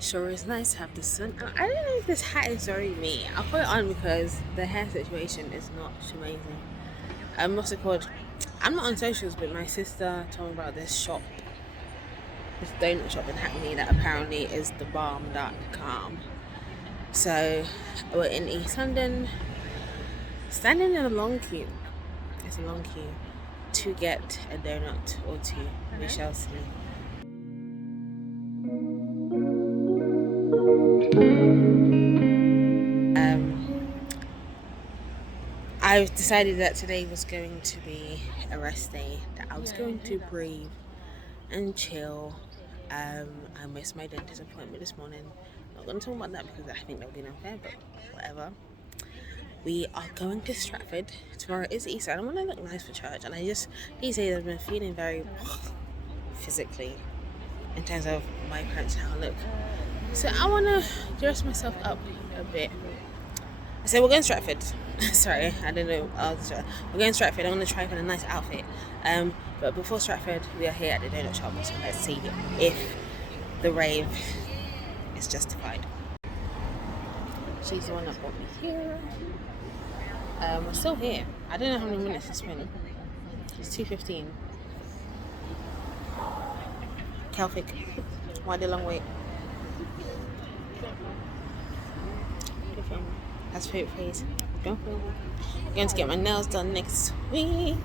Sure is nice to have the sun. I don't know if this hat is very me. I'll put it on because the hair situation is not amazing. What's it called? I'm not on socials, but my sister told me about this shop, this donut shop in Hackney that apparently is the bomb.com. So we're in East London, standing in a long queue. It's a long queue to get a donut or two. We shall see. I decided that today was going to be a rest day, that I was going to breathe and chill. I missed my dentist appointment this morning. Not going to talk about that because I think that would be unfair, but whatever. We are going to Stratford. Tomorrow is Easter and I want to look nice for church. And these days I've been feeling very physically in terms of my parents' how I look. So I want to dress myself up a bit. I said we're going to Stratford. Sorry, I didn't know. We're going to Stratford. I'm going to try for a nice outfit. But before Stratford, we are here at the donut shop. So let's see if the rave is justified. She's the one that brought me here. We're still here. I don't know how many minutes it's been. It's 2:15. Celtic. Why the long wait? That's favorite phrase. Don't film. I'm going to get my nails done next week.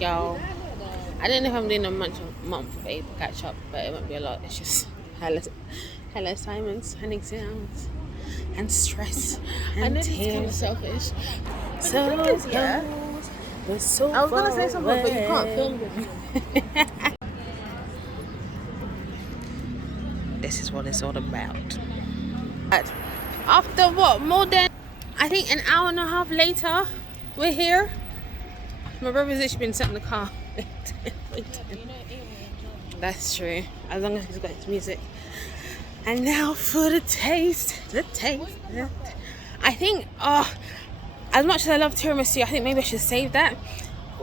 Yo, I don't know if I'm doing a month of April catch up, but it won't be a lot. It's just hella assignments and exams and stress and tears. Selfish. So yeah. But so I was gonna say something, but you can't film with me. This is what it's all about. But after what, more than I think an hour and a half later, we're here. My brother's literally been sat in the car. That's true. As long as he's got his music. And now for the taste. I think, as much as I love tiramisu, I think maybe I should save that.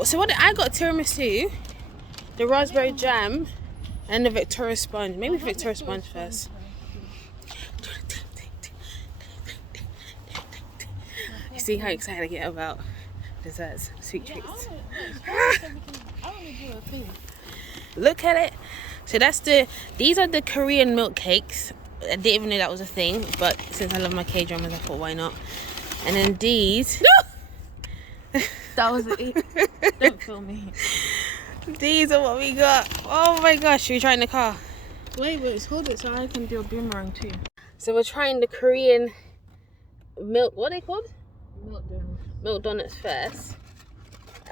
So what I got tiramisu, the raspberry jam, and the Victoria sponge. Maybe Victoria sponge first. You see how excited I get about desserts, sweet treats. Look at it. So these are the Korean milk cakes. I didn't even know that was a thing, but since I love my K-dramas, I thought why not. And then these. That was it. Don't film me. These are what we got. Oh my gosh, should we try in the car? Wait, hold it so I can do a boomerang too. So we're trying the Korean milk, what are they called? Milk donuts first.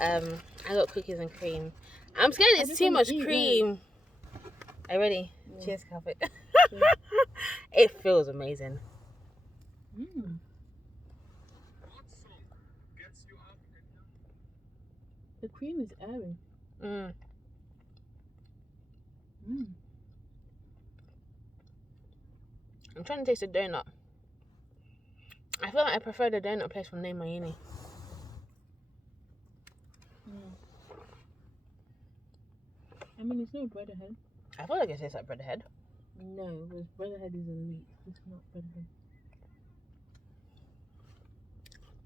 I got cookies and cream. I'm scared it's too much cream. Are you ready? Yeah. Cheers, Calvin. It feels amazing. The cream is airy. I'm trying to taste the donut. I feel like I prefer the donut place from near my uni. I mean, it's no bread ahead. I feel like it tastes like bread ahead. No, because bread ahead is elite. It's not bread ahead.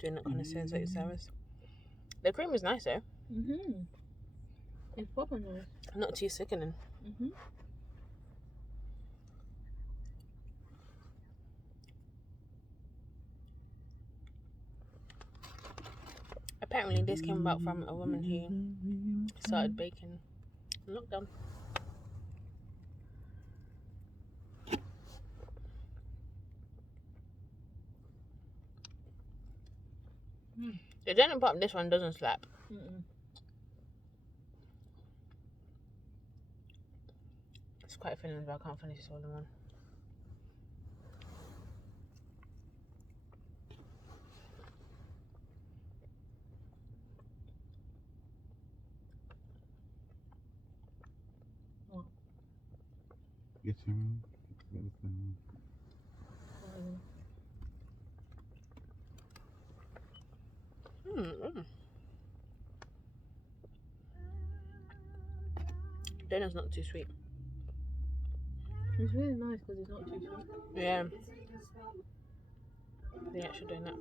Doing that kind of sense like service. The cream is nice though. It's proper nice. Not too sickening. Apparently this came about from a woman who started baking in lockdown. The donut part of this one doesn't slap. It's quite filling, but I can't finish this all in one. Get him. Donut's not too sweet. It's really nice because it's not too sweet. Yeah. The actual donut.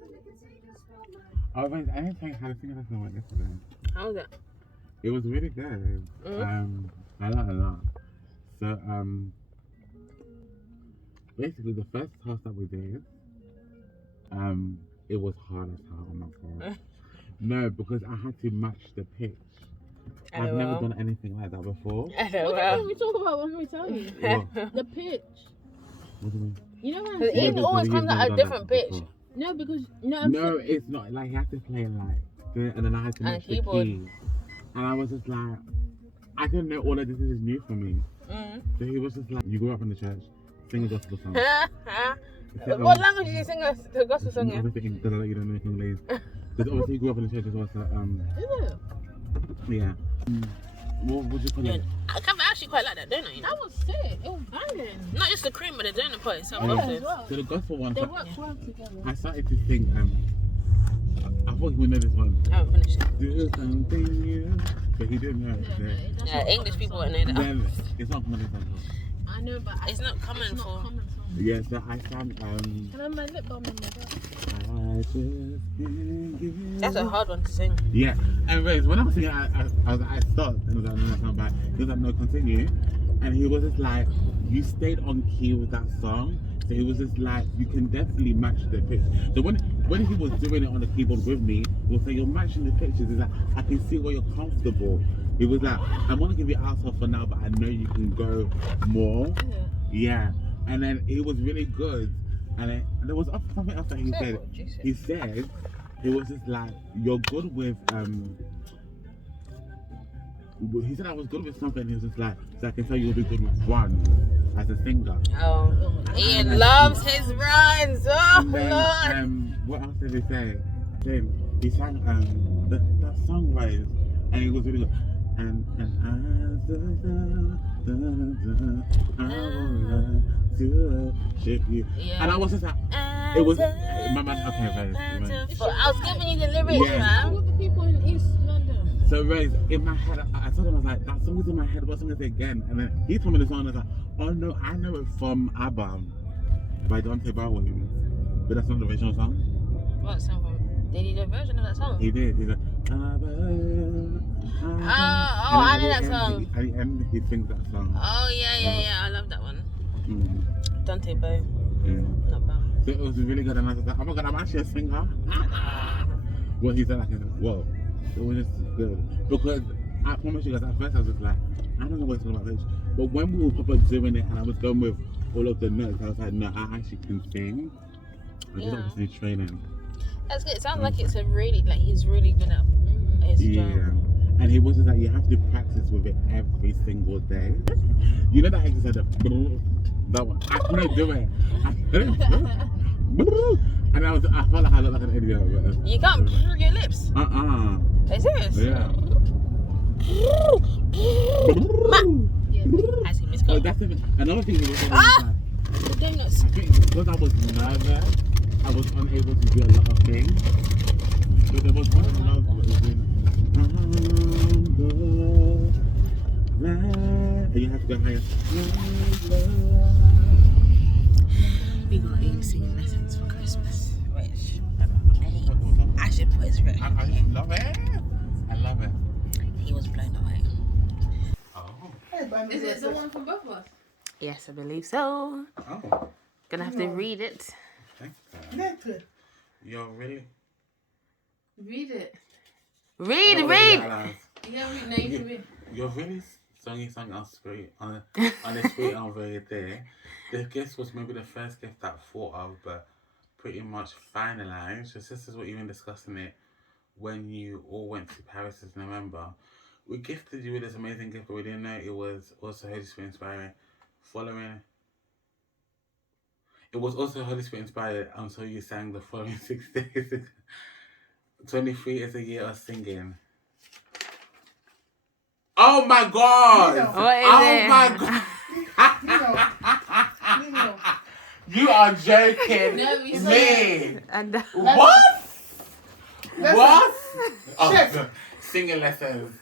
Oh, wait, I didn't think I had a thing of that yesterday. How was it? It was really good. I like it a lot. So, basically, the first task that we did, it was hard as hell. Oh my god. No, because I had to match the pitch. I've never done anything like that before. What did we talk about when we tell you? What? The pitch. What do you mean? You know when The eating always comes at a different pitch. No, because no, it's not. Like you have to play like, and then I had to match the keys. And I was just like, I didn't know all of this is new for me. So he was just like, you grew up in the church, sing a gospel song. What language did you sing the gospel song in? Because I know you don't know English. Because obviously you grew up in the church as well. So, Is it? Yeah. What would you call it? I actually quite like that donut, you know? That was sick. It was banging. Not just the cream, but the donut part itself. As well. So the gospel one, They work well together. I started to think, I thought he would know this one. I haven't finished it. Do something new. But he didn't know it. Yeah, English people won't know that. Then it's not coming this I know, but it's not common it's for. not common for me. Yeah, so I sang, Can I have my lip balm in my bag? I just can't get That's a hard one to sing. Yeah, anyways, when I was singing, I stopped and I was like, no, that's not bad. He was like, no, continue. And he was just like, you stayed on key with that song. So he was just like, you can definitely match the pitch. So when he was doing it on the keyboard with me, he was saying, you're matching the pitches. He's like, I can see where you're comfortable. He was like, I'm going to give you alto for now, but I know you can go more. Yeah. And then it was really good. And then there was something else that he said. He said, it was just like, you're good with, he said I was good with something. He was just like, so I can tell you'll be good with one as a singer. Oh, Ian loves his runs. Oh, And then, Lord. what else did he say? Then he sang that song right, and it was really good. And I wanna worship you. Yeah. And I was just like, it was my man. Okay, right. I was giving you the lyrics, Yeah. man. What the people in East London? So Rose, in my head, I told him, I was like, that song is in my head, what song is it again? And then he told me the song, and I was like, oh no, I know it from ABBA by Dante Bowen. But that's not the original song. What song? Did he do a version of that song? He did. He's like, ABBA. I know that song. At the end, he sings that song. Oh, yeah. I love that one. Dante Bow. Yeah. Not bad. So it was really good, and I was like, oh my god, I'm actually a singer. Well, he said, like, whoa. It was just good. Because I promise you guys, at first I was just like, I don't know what it's all about this. But when we were proper doing it and I was going with all of the notes, I was like, no, I actually can sing. I just obviously training. That's good. It sounds like it's a really, like he's really good at his job. And he was just like, you have to practice with it every single day. You know that exercise, that one? I couldn't do it. And I felt like I looked like an idiot. But, You can't prove your lips. Are you serious? Yeah. I see Miss Oh, Cole. that's even another thing. The donuts. I think because I was nervous, I was unable to do a lot of things. But there was one I loved, but it was in and you have to go higher. We got Abe singing lessons for Christmas. Which I should put his record. I love it. I love it. He was blown away. Oh. Is it the one from both of us? Yes, I believe so. Oh. Gonna have to read it. Thanks. You're really. Read it. Read. You can't read. No, you can read. You're really sung on street on the street over there. The gift was maybe the first gift I thought of, but pretty much finalized. Just this is what you've been discussing it when you all went to Paris this November. We gifted you with this amazing gift, but we didn't know it was also Holy Spirit inspiring. It was also Holy Spirit inspired until you sang the following 6 days. 23 is a year of singing. Oh my God! What is it? My God! You are joking me. And What? What? Oh, singing lessons.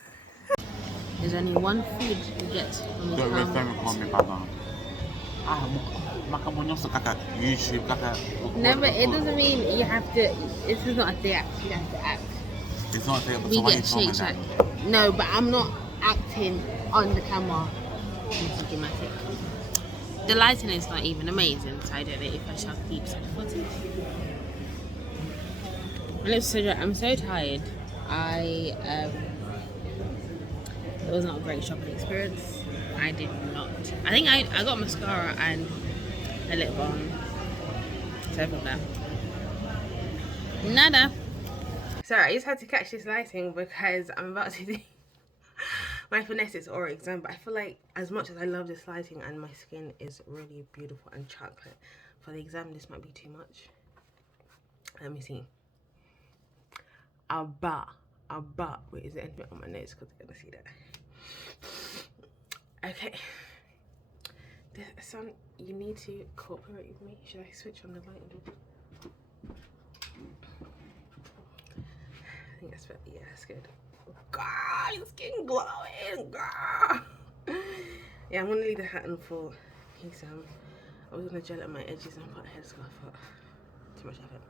There's only one food you get from this Don't farm. refer call me Baba. Makamonyoso kaka YouTube kaka. No, but it doesn't mean you have to. This is not a theatre. You have to act. It's not there, but We so why get you filming shakes that? like. No, but I'm not acting on the camera. It's dramatic. The lighting is not even amazing, so I don't know if I shall keep some footage. I'm so tired. It was not a great shopping experience. I did not. I think I got mascara and a lip balm. So from there. Nada. Sorry, I just had to catch this lighting because I'm about to do my phonetics oral exam, but I feel like as much as I love this lighting and my skin is really beautiful and chocolate, for the exam this might be too much. Let me see. Wait, is there anything on my nose? Because they're gonna see that. Okay. Son, you need to cooperate with me. Should I switch on the light? I think that's better. Yeah, that's good. God, your skin glowing. God. Yeah, I'm gonna leave the hat on for exam. I was gonna gel up my edges and put a headscarf up. Too much effort.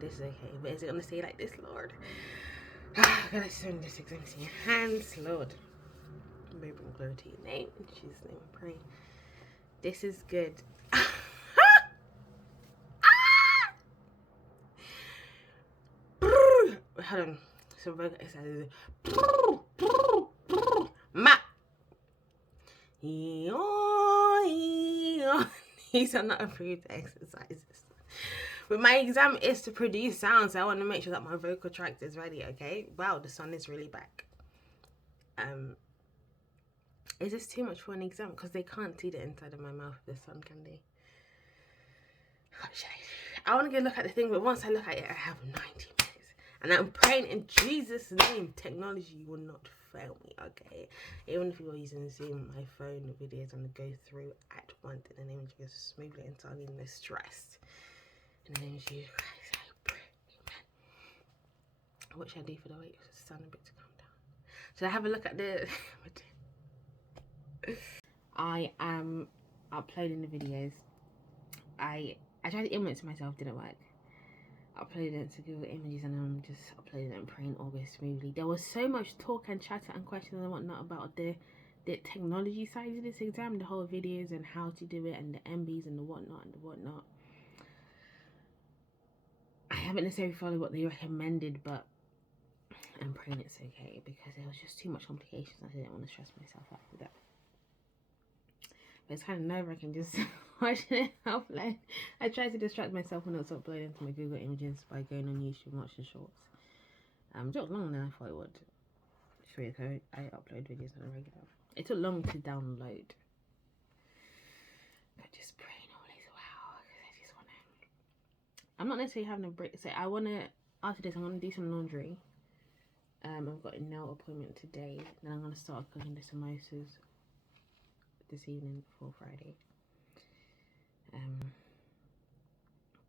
This is okay, but is it gonna stay like this, Lord? Gotta send this exam to your hands, Lord. May bring glory to your name. In Jesus' name I pray. This is good. Hold on. So vocal exercises. Ma. These are not approved exercises. But my exam is to produce sounds, so I want to make sure that my vocal tract is ready, okay? Wow, the sun is really back. Is this too much for an exam? Because they can't see the inside of my mouth with the sun, can they? I want to go look at the thing, but once I look at it, I have 90 minutes. And I'm praying in Jesus' name, technology will not fail me, okay? Even if you're using Zoom, my phone, the videos, I'm going to go through at once, and then image goes smoothly and so I need no stress. In the name of Jesus Christ, I pray. Amen. What should I do for the wait for the sun a bit to calm down? Should I have a look at the... I am uploading the videos. I tried to image myself, didn't work. I uploaded it to Google Images and I'm just uploading it and praying all goes smoothly. There was so much talk and chatter and questions and whatnot about the technology side of this exam, the whole videos and how to do it and the MBs and the whatnot and the whatnot. I haven't necessarily followed what they recommended, but I'm praying it's okay because there was just too much complications. I didn't want to stress myself out with that. But it's kind of nerve-wracking just watching it upload. I tried to distract myself when I was uploading to my Google Images by going on YouTube and watching shorts. It took longer than I thought it would. I upload videos on a regular. It took long to download. But just praying always, wow, because I just want to... I'm not necessarily having a break. So I want to, after this, I'm going to do some laundry. I've got a nail appointment today. Then I'm going to start cooking the samosas this evening for Friday.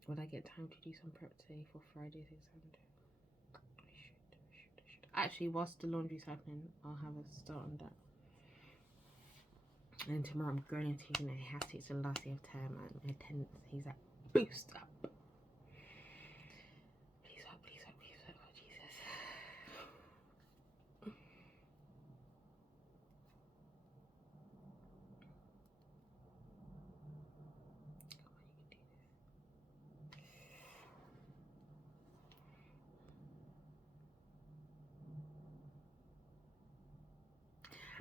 Would I get time to do some prep today for Friday's exam? I should. Actually, whilst the laundry's happening, I'll have a start on that. And tomorrow I'm going into tuition. I have to. It's the last day of term and my attendance is at boost up. Please help, oh Jesus.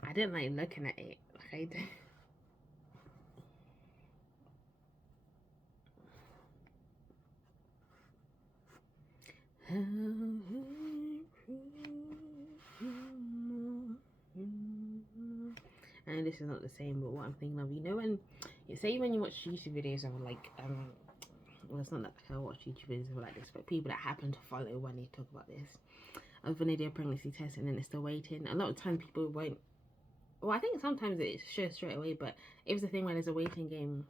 I didn't like looking at it. Like I did. And this is not the same, but what I'm thinking of, you know, when you watch YouTube videos of like well, it's not that I watch YouTube videos like this, but people that happen to follow when they talk about this, of when they do a pregnancy test and then it's still waiting. A lot of times people won't. Well, I think sometimes it shows straight away, but if it's a thing where there's a waiting game,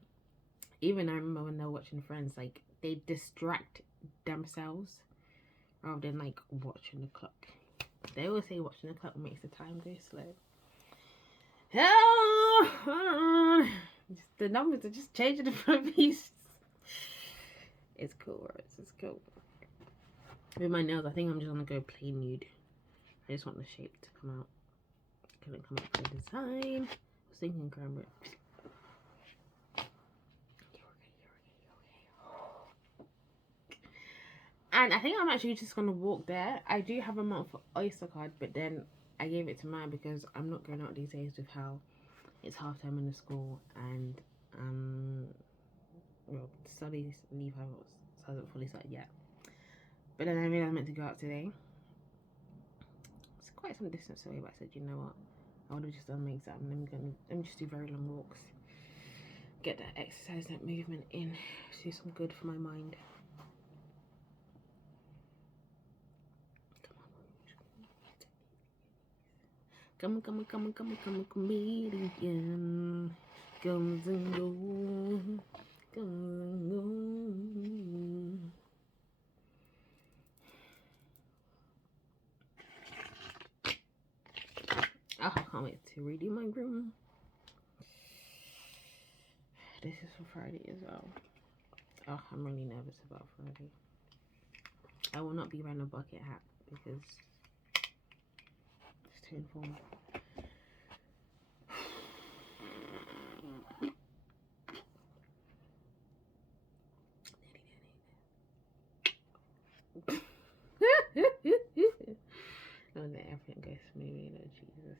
even I remember when they're watching Friends, like they distract themselves rather than like watching the clock. They always say watching the clock makes the time go slow. Hell, the numbers are just changing the front piece. It's cool, right? It's cool. With my nails, I think I'm just gonna go plain nude. I just want the shape to come out. Couldn't come up with a design. I was thinking grammar. And I think I'm actually just gonna walk there. I do have a month for Oyster card, but then I gave it to mine because I'm not going out these days with how it's half time in the school and well, studies leave hasn't fully started yet. But then I realized I meant to go out today. It's quite some distance away, but I said, you know what? I would have just done my exam. Let me just do very long walks. Get that exercise, that movement in. Do some good for my mind. Come on, comedian. Comes and goes. Comes and goes. Oh, I can't wait to redo my room. This is for Friday as well. Oh, I'm really nervous about Friday. I will not be wearing a bucket hat because it's too informal. Oh, that everything goes smoothly, Lord Jesus.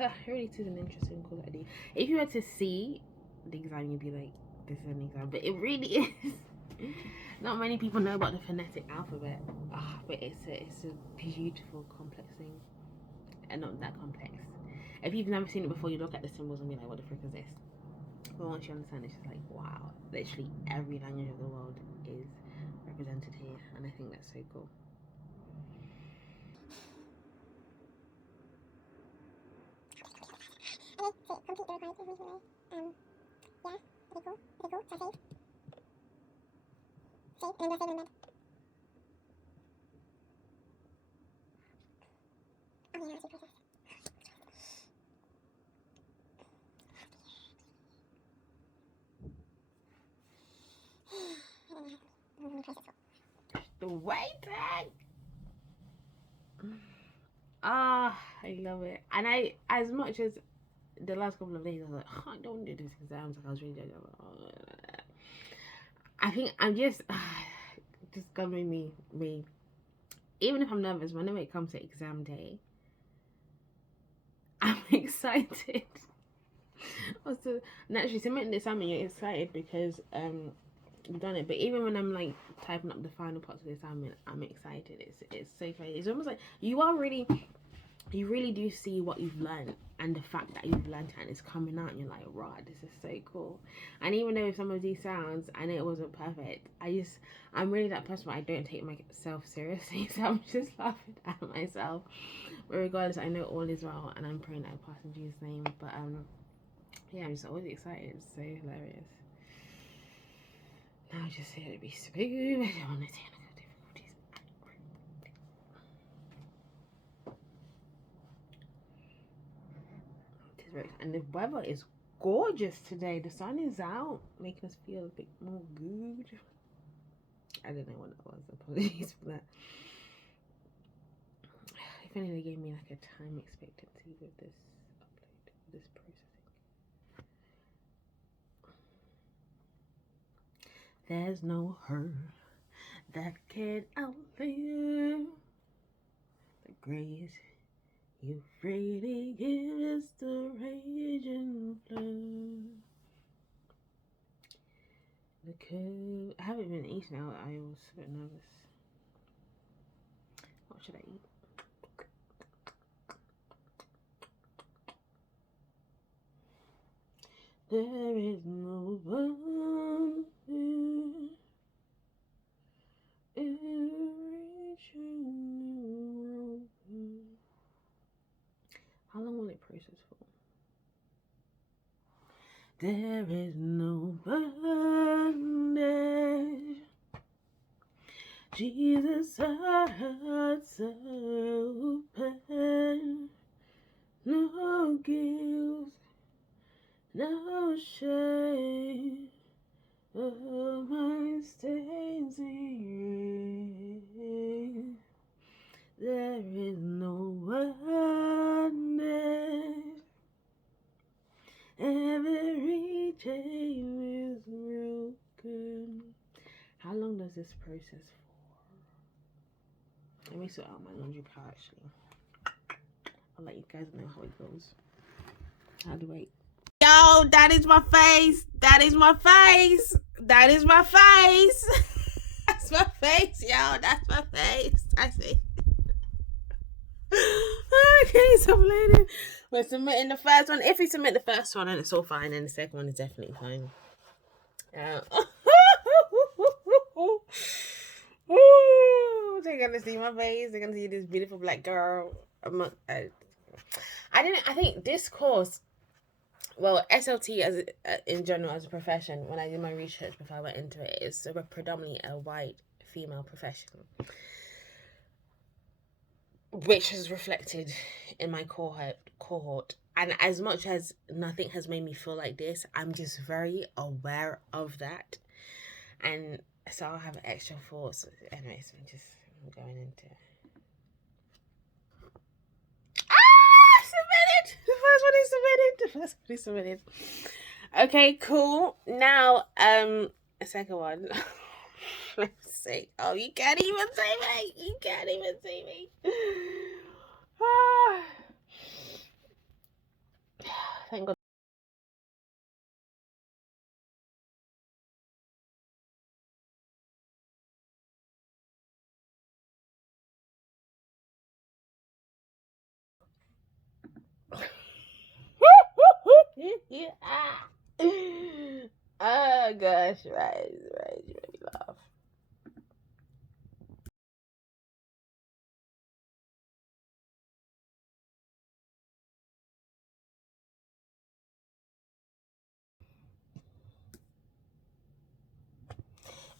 It really is an interesting cool idea. If you were to see the exam, you'd be like, this is an exam. But it really is. Not many people know about the phonetic alphabet. But it's a beautiful, complex thing. And not that complex. If you've never seen it before, you look at the symbols and be like, what the frick is this? But once you understand, it's just like, wow. Literally every language of the world is represented here. And I think that's so cool. So complete the required information there. Yeah, pretty cool. So save. Save, and then we'll save and embed. Oh yeah, that's process. The waiting. I love it. And I, as much as the last couple of days, I was like, oh, I don't do this exams. Like I was really, I think I'm just discovering me. Even if I'm nervous, whenever it comes to exam day, I'm excited. Also, naturally, submitting the assignment, you're excited because you've done it. But even when I'm like typing up the final parts of the assignment, I'm excited. It's so crazy. It's almost like you really do see what you've learned and the fact that you've learned it and it's coming out and you're like, right, this is so cool. And even though some of these sounds, I know it wasn't perfect, I'm really that person where I don't take myself seriously, so I'm just laughing at myself. But regardless, I know all is well and I'm praying that I pass in Jesus' name. But yeah, I'm just always excited. It's so hilarious. Now I just say it to be smooth. I don't want to take difficulties. And the weather is gorgeous today. The sun is out, making us feel a bit more good. I don't know what that was. Apologies for that. If only they gave me like a time expectancy with this upload, this processing. There's no hurt that can outlive the grace you freely give us the raging flood. I haven't been eating out. I was a bit nervous. What should I eat? There is no one here. How long will it process for? There is no bondage. Jesus, our hearts are open. No guilt, no shame. Oh, my stains erase. There is no wonder. Every chain is broken. How long does this process for? Let me sort out my laundry pile actually. I'll let you guys know how it goes. How do I? Yo, that is my face. That is my face. That is my face. That's my face, yo. That's my face. I see. Okay, submitting. We're submitting the first one. If we submit the first one and it's all fine, then the second one is definitely fine. They're gonna see my face. They're gonna see this beautiful black girl. I think this course, well, SLT as in general as a profession, when I did my research before I went into it, is predominantly a white female profession, which is reflected in my cohort. And as much as nothing has made me feel like this, I'm just very aware of that. And so I'll have extra thoughts. Anyways, I'm going into it. Submitted! The first one is submitted. Okay, cool. Now, a second one. Let's see. Oh, you can't even say me. Thank God. Oh gosh, right, you made me laugh.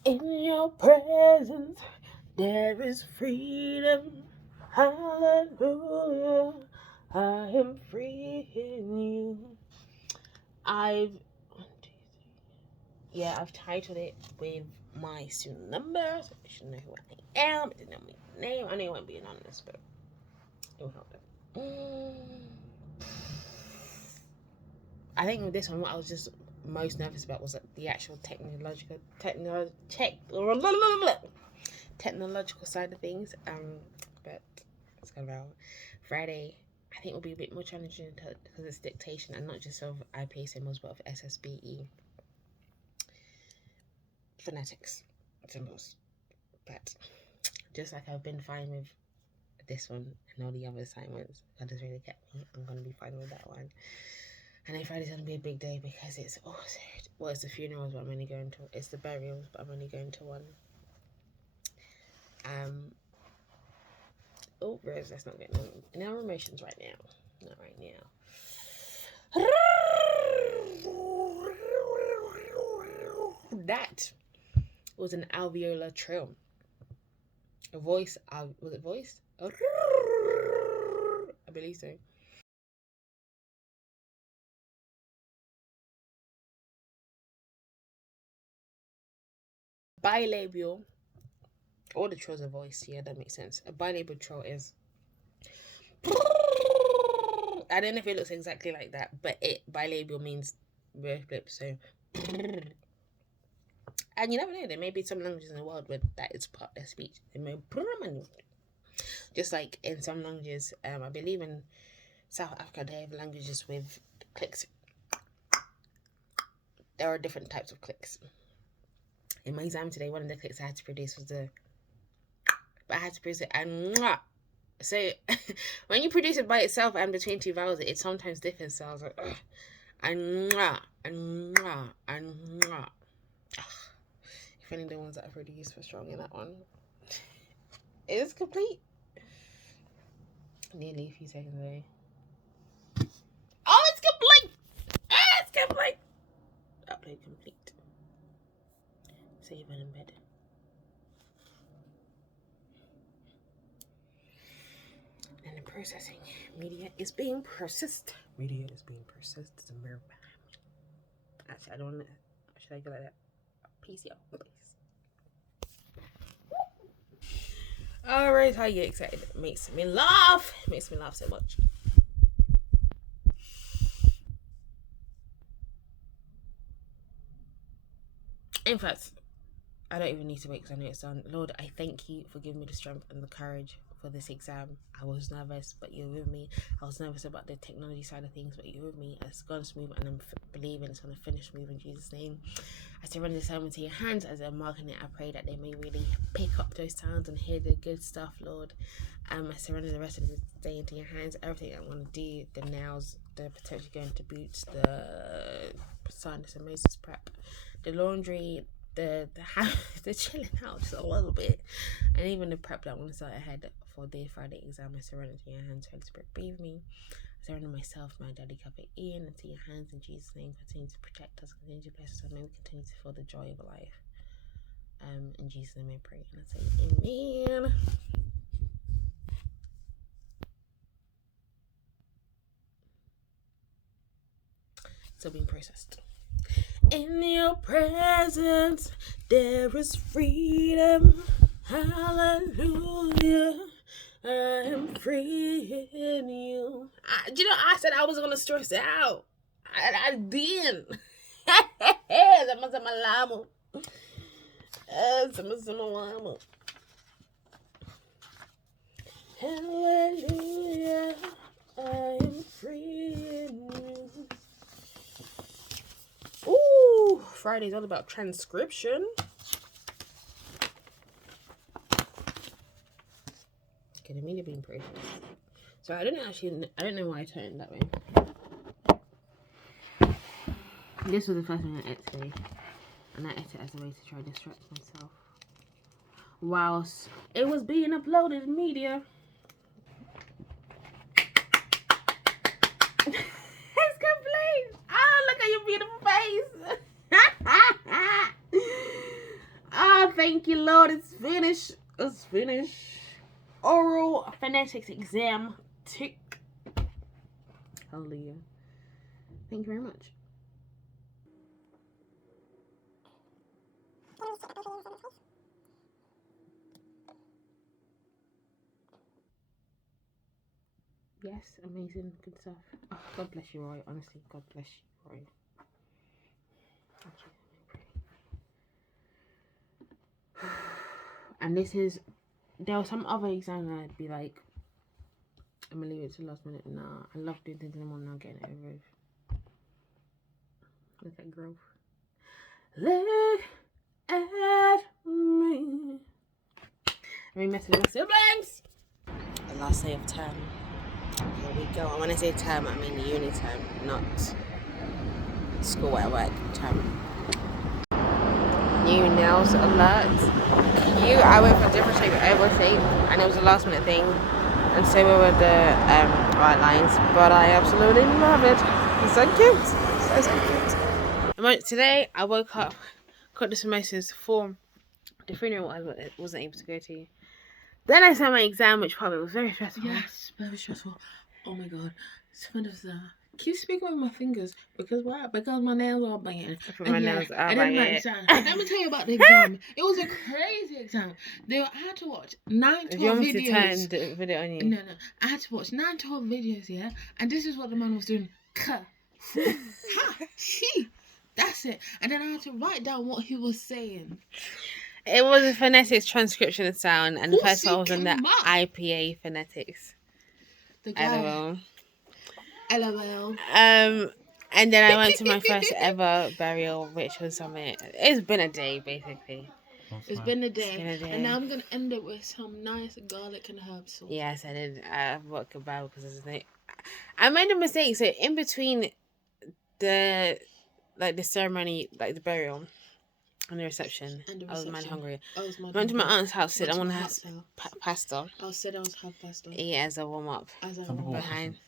In your presence, there is freedom. Hallelujah, I am free in you. I've titled it with my student number, so you should know who I am. It didn't know my name. I know you won't be anonymous, but it will help them. I think with this one, what I was just most nervous about was the actual technological side of things. But it's going out Friday. I think will be a bit more challenging because it's dictation and not just of IPA symbols, but of SSBE phonetics symbols. But just like I've been fine with this one and all the other assignments, God has really kept me. I'm gonna be fine with that one. I know Friday's gonna be a big day because it's it's the funerals, but I'm only going to. It's the burials, but I'm only going to one. Rose, let's not get in our emotions right now. Not right now. That was an alveolar trill. A voice. Was it voice? I believe so. Bilabial. All the trills are voice. Yeah, that makes sense. A bilabial trill is. I don't know if it looks exactly like that, but bilabial means both lips. So. And you never know, there may be some languages in the world where that is part of their speech. They may just like in some languages, I believe in South Africa they have languages with clicks. There are different types of clicks. In my exam today, one of the clicks I had to produce was but I had to produce it and mwah. So when you produce it by itself and between two vowels, it sometimes differs. So I was like, ugh. And mwah, and mwah, and mwah. If any of the ones that I've already used for strong in that one. It is complete. Nearly a few seconds away. Oh, it's complete! It's complete! upload complete. Save and embed. And the processing. Media is being processed. It's a mirror. Actually, I don't want to. Should I go like that? PC out, please. Alright, I get excited. It makes me laugh. It makes me laugh so much. In fact, I don't even need to wait because I know it's done. Lord, I thank you for giving me the strength and the courage for this exam. I was nervous, but you're with me. I was nervous about the technology side of things, but you're with me. It's gone smooth, and I'm believing it's going to finish smooth in Jesus' name. I surrender this time into your hands as I'm marking it. I pray that they may really pick up those sounds and hear the good stuff, Lord. I surrender the rest of the day into your hands. Everything I want to do, the nails, the potentially going to boots, the sinus and Moses prep, the laundry, the chilling out just a little bit, and even the prep that I want to start ahead for the Friday exam. I surrender to your hands. Holy Spirit, breathe me. I surrender myself, my daddy, cup it in, into your hands in Jesus' name. Continue to protect us, continue to bless us, and may we continue to feel the joy of life. In Jesus' name I pray, and I say amen. Still being processed. In your presence, there is freedom. Hallelujah. I am free in you. I said I was going to stress out. I didn't. Sama-sama lama. Sama-sama lama. Hallelujah. I am free in you. Ooh, Friday's all about transcription. Okay, the media being processed. So I don't know why I turned that way. This was the first one I ate today, and I ate it as a way to try to distract myself whilst it was being uploaded in media. It's complete. Oh, look at your beautiful face. Oh, thank you, Lord. It's finished. It's finished. Oral phonetics exam. Tick. Hallelujah. Thank you very much. Yes, amazing, good stuff. Oh, God bless you, Roy. Honestly, God bless you, Roy. Thank you. And this is, there were some other exams I'd be like, I'm gonna leave it to the last minute. Nah, I love doing things in the morning, not getting it over with. Look at growth. Look at me. Let me mess with my siblings. The last day of term. Here we go. And when I say term, I mean uni term, not school at work term. New nails alert. Cute. I went for a different shape, oval shape, and it was a last minute thing. And so were the white lines, but I absolutely love it. It's so cute. So cute. Today I woke up, got the samosas for the funeral I wasn't able to go to. Then I sat my exam, which probably was very stressful. Yes, very stressful. Oh my god. It's kind of keep speaking with my fingers because why? Because my nails are banging. My nails are banging. Let me tell you about the exam. It was a crazy exam. I had to watch 9 to 12 videos. Do you want me to turn the video on you? No. I had to watch 9 to 12 videos, yeah? And this is what the man was doing. Ha, she. That's it. And then I had to write down what he was saying. It was a phonetics transcription of sound, and the first one was in the IPA phonetics. The guy. LOL. And then I went to my first ever burial, which was something. It's been a day, basically. It's been a day. And now I'm gonna end it with some nice garlic and herb sauce. Yes, I did. I worked about because I made a mistake. So in between the ceremony, like the burial and the reception, I was mad hungry. I went to my aunt's house. Said I want to have pasta. I said I was have pasta. Yeah, as a warm up. Behind.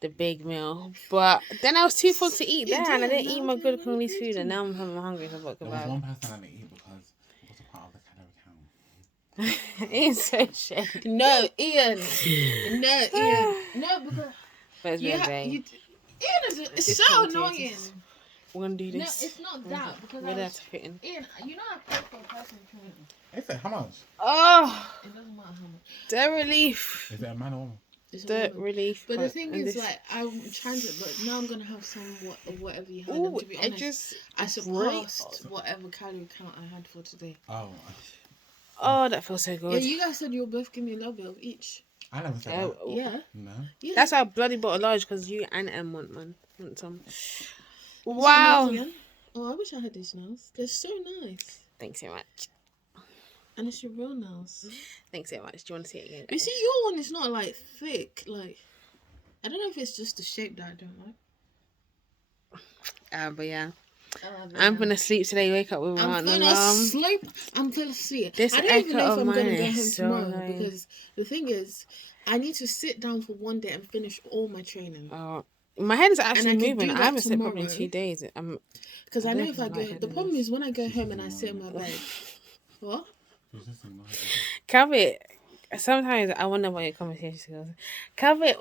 the big meal. But then I was too full to eat You there, and I did, didn't eat no, my I good didn't Congolese really food, taste and it. now I'm hungry for vodka There was bag. one person I didn't eat because it was a part of the calorie count. It's so shady. No, Ian. No, Ian. No, because But it's you been ha- vain. you. Ian is Just so commentators. annoying. We're gonna do No, this. it's not that because We're I gonna was, have to fit in. Ian, you know I paid for a personal trainer. Is it? How much? Oh, It doesn't matter how much. the relief. Is it a man or woman? It's a The woman. relief. But the thing and is, this- like, I'm trying to, but now I'm gonna have some whatever you had. Ooh, And to be I honest, just I surpassed whatever calorie count I had for today. Oh, Oh, that feels so Yeah, good. you guys said you'll both give me a little bit of each. I never said Yeah, that. oh, Yeah. No. Yeah. That's our bloody bottle large because you and Em want some. Is Wow. it nails again? Oh, I wish I had these nails. They're so nice. Thanks so much. And it's your real nails. Thanks so much. Do you want to see it again? You see, your one is not like thick. Like, I don't know if it's just the shape that I don't like. But yeah. I'm gonna sleep today. Wake up with I'm an gonna alarm. sleep. I'm gonna sleep. This I don't even echo know if of I'm gonna mine go home is so tomorrow annoying. because the thing is, I need to sit down for one day and finish all my training. My head is actually And I could moving. do I that haven't slept probably in tomorrow. 2 days. Because I know if I don't go, like the problem headaches. is when I go home and I sit in my bed. What? Kavit, sometimes I wonder what your conversation goes. Kavit,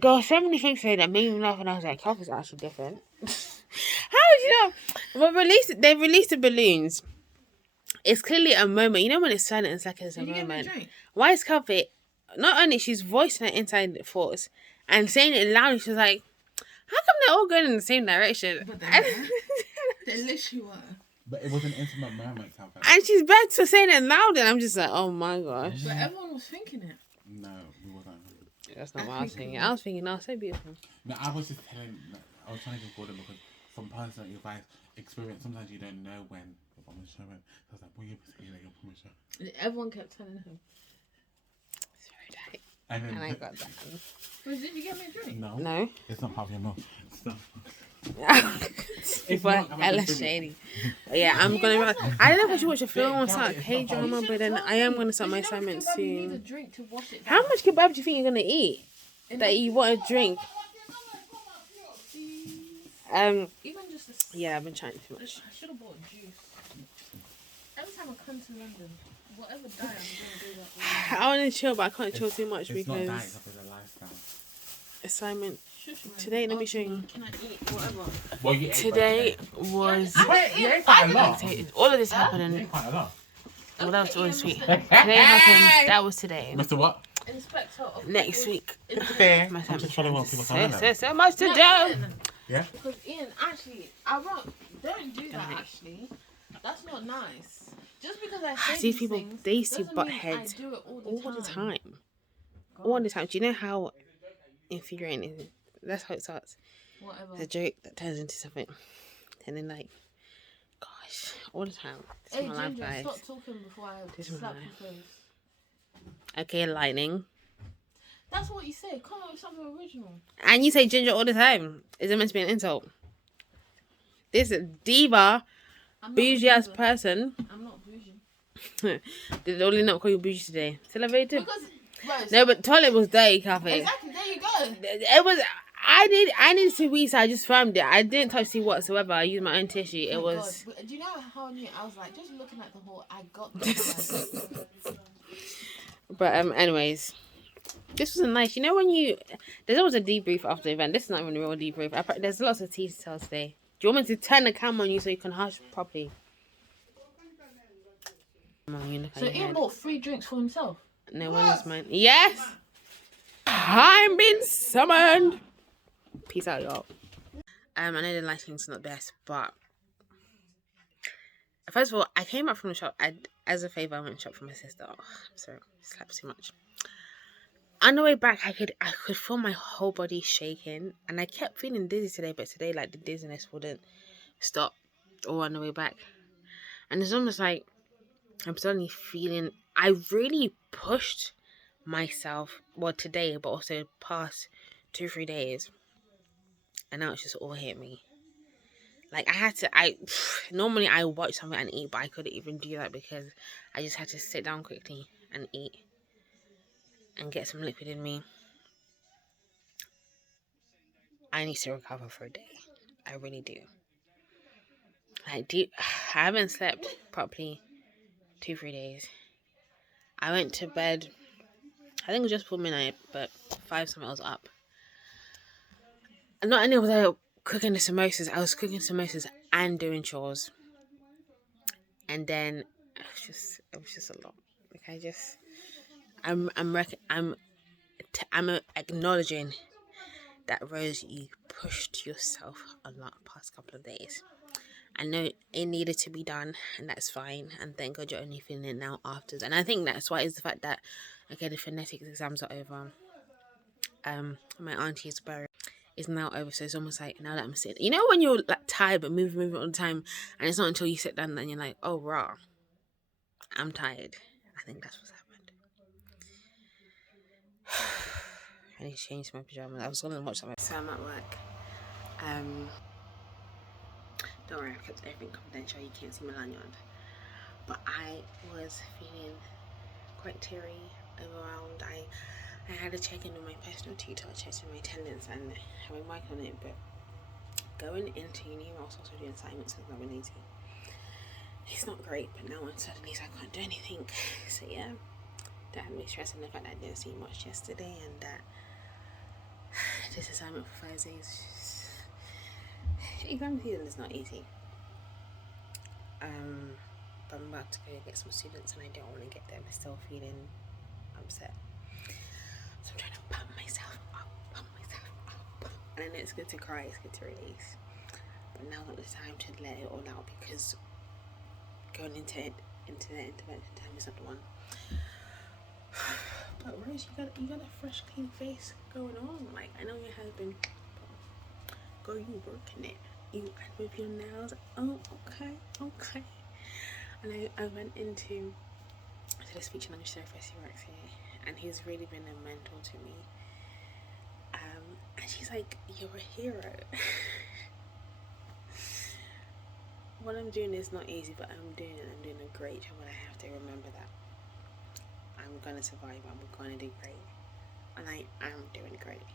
there were so many things today that made me laugh, and I was like, Kavit's actually different. How did you know? Well, they released the balloons. It's clearly a moment. You know when it's silent, it's like it's a Did you get me a moment. drink? Why is Kavit? Not only she's voicing her inside thoughts and saying it loudly, she's like, how come they're all going in the same direction? But they literally were. But it was an intimate moment, Calvin. And she's back to saying it loud, and I'm just like, oh my gosh. But everyone was thinking it. No, we wasn't. That's not what I was thinking. I was thinking, oh, so beautiful. No, I was just telling. I was trying to give Gordon because from personal advice, experience. Sometimes you don't know when you're on the show. So I was like, "Will you say that you're on the show?" And everyone kept telling him. It's very tight. And then And I got that. But did you get me a drink? no, No. it's not part of your meal. It's not. It's not hella about the shady. But yeah, I'm gonna. I don't know if I should watch a film or start a K drama, but then I am gonna start my assignment You need a soon. drink to wash it. How much kebab do you think you're gonna eat? That you want a drink? Even just a Yeah, I've been trying too much. I should have bought juice. Every time I come to London, whatever diet I'm gonna do that. I want to chill, but I can't chill too much It's not diet, because it's a lifestyle. assignment Shush, man. today. Let me show you. Can I eat whatever? Well, you ate Today was. You ate quite a lot. All of this You happened. ate quite a lot. Well, that was all this week. Today happened. That was today. Mr. What? Inspector of Next week. There. My I'm just trying to want people to know. So much to do. Yeah. Because Ian, actually, I won't. Don't do that. Actually, that's not nice. Just because I say These people, things they used to doesn't butt mean I heads do it all the time. All the time. Do you know how infuriating it is? That's how it starts. Whatever. The joke that turns into something. And then like, gosh, all the time. This Hey is my life, Ginger, guys. stop talking before I This is slap my your face. Okay, lightning. That's what you say. Come up with something original. And you say ginger all the time. Is it meant to be an insult? This diva, I'm not bougie ass bougie. person. I'm not bougie. Did only not call you bougie today. Celebrated? Because, Rose, No, but toilet was dirty, Cafe. exactly, there you go. It was. I needed to wee, so I just found it. I didn't touch tea whatsoever. I used my own tissue. It Oh, was. God. But do you know how I knew? I was like, just looking at the whole, I got this. But anyways, this was a nice. You know when you there's always a debrief after the event. This is not even a real debrief. There's lots of tea to tell today. Do you want me to turn the camera on you so you can hush properly? So Ian bought 3 drinks for himself. No one is mine. Yes, I'm being summoned. Peace out, y'all. I know the lighting's not best, but first of all, I came up from the shop. As a favor, I went to shop for my sister. Oh, I'm sorry, slaps too much. On the way back, I could feel my whole body shaking, and I kept feeling dizzy today. But today, like the dizziness wouldn't stop all on the way back, and it's almost like I'm suddenly feeling. I really pushed myself. Well, today, but also past 2-3 days, and now it's just all hit me. Like normally I watch something and eat, but I couldn't even do that because I just had to sit down quickly and eat and get some liquid in me. I need to recover for a day. I really do. I haven't slept properly 2-3 days. I went to bed, I think it was just before midnight, but 5 something I was up. And not only was I cooking the samosas, I was cooking samosas and doing chores. And then it was just a lot. Like I'm acknowledging that, Rose, you pushed yourself a lot past couple of days. I know it needed to be done, and that's fine. And thank God you're only feeling it now afterwards. And I think that's why is the fact that, okay, the phonetics exams are over. My auntie's burial is now over, so it's almost like now that I'm sitting. You know when you're like tired but moving all the time, and it's not until you sit down and you're like, oh, raw, I'm tired. I think that's what's happened. I need to change my pajamas. I was gonna watch something. So I'm at work. Don't worry, I've kept everything confidential. You can't see my lanyard. But I was feeling quite teary, overwhelmed. I had to check in with my personal tutor, checked in my attendance, and I've been working on it. But going into uni whilst also doing assignments is not really easy. It's not great, but now I'm suddenly I can't do anything. So yeah, that had me stressing the fact that I didn't see much yesterday, and that this assignment for Thursday is just... exam season is not easy. But I'm about to go get some students, and I don't want to get them still feeling upset. So I'm trying to pump myself up. And I know it's good to cry, it's good to release. But now's not the time to let it all out, because going into the intervention time is not the one. But Rose, you got a fresh, clean face going on. Like, I know your husband, girl, you working it. You with your nails. Oh, okay. And I went into the speech and language therapist who works here, and he's really been a mentor to me. And she's like, you're a hero. What I'm doing is not easy, but I'm doing it. I'm doing a great job, and I have to remember that I'm gonna survive. I'm gonna do great, and I am doing great.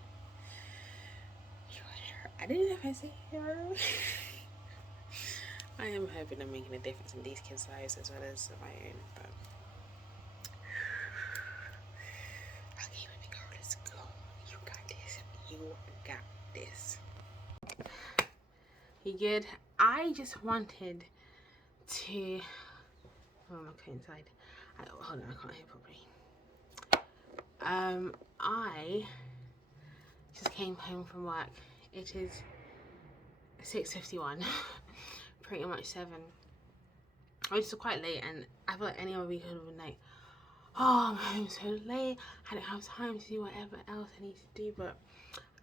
You're a hero. I didn't know if I say hero. I am hoping I'm making a difference in these kids' lives as well as my own, but okay, baby girl, let's go. You got this. You got this. You good? I just wanted to... Oh, I'm okay inside. Hold on, I can't hear properly. I just came home from work. It is 6:51. Pretty much 7. I was quite late, and I feel like any other week I would have been like, oh, I'm home so late, I don't have time to do whatever else I need to do. But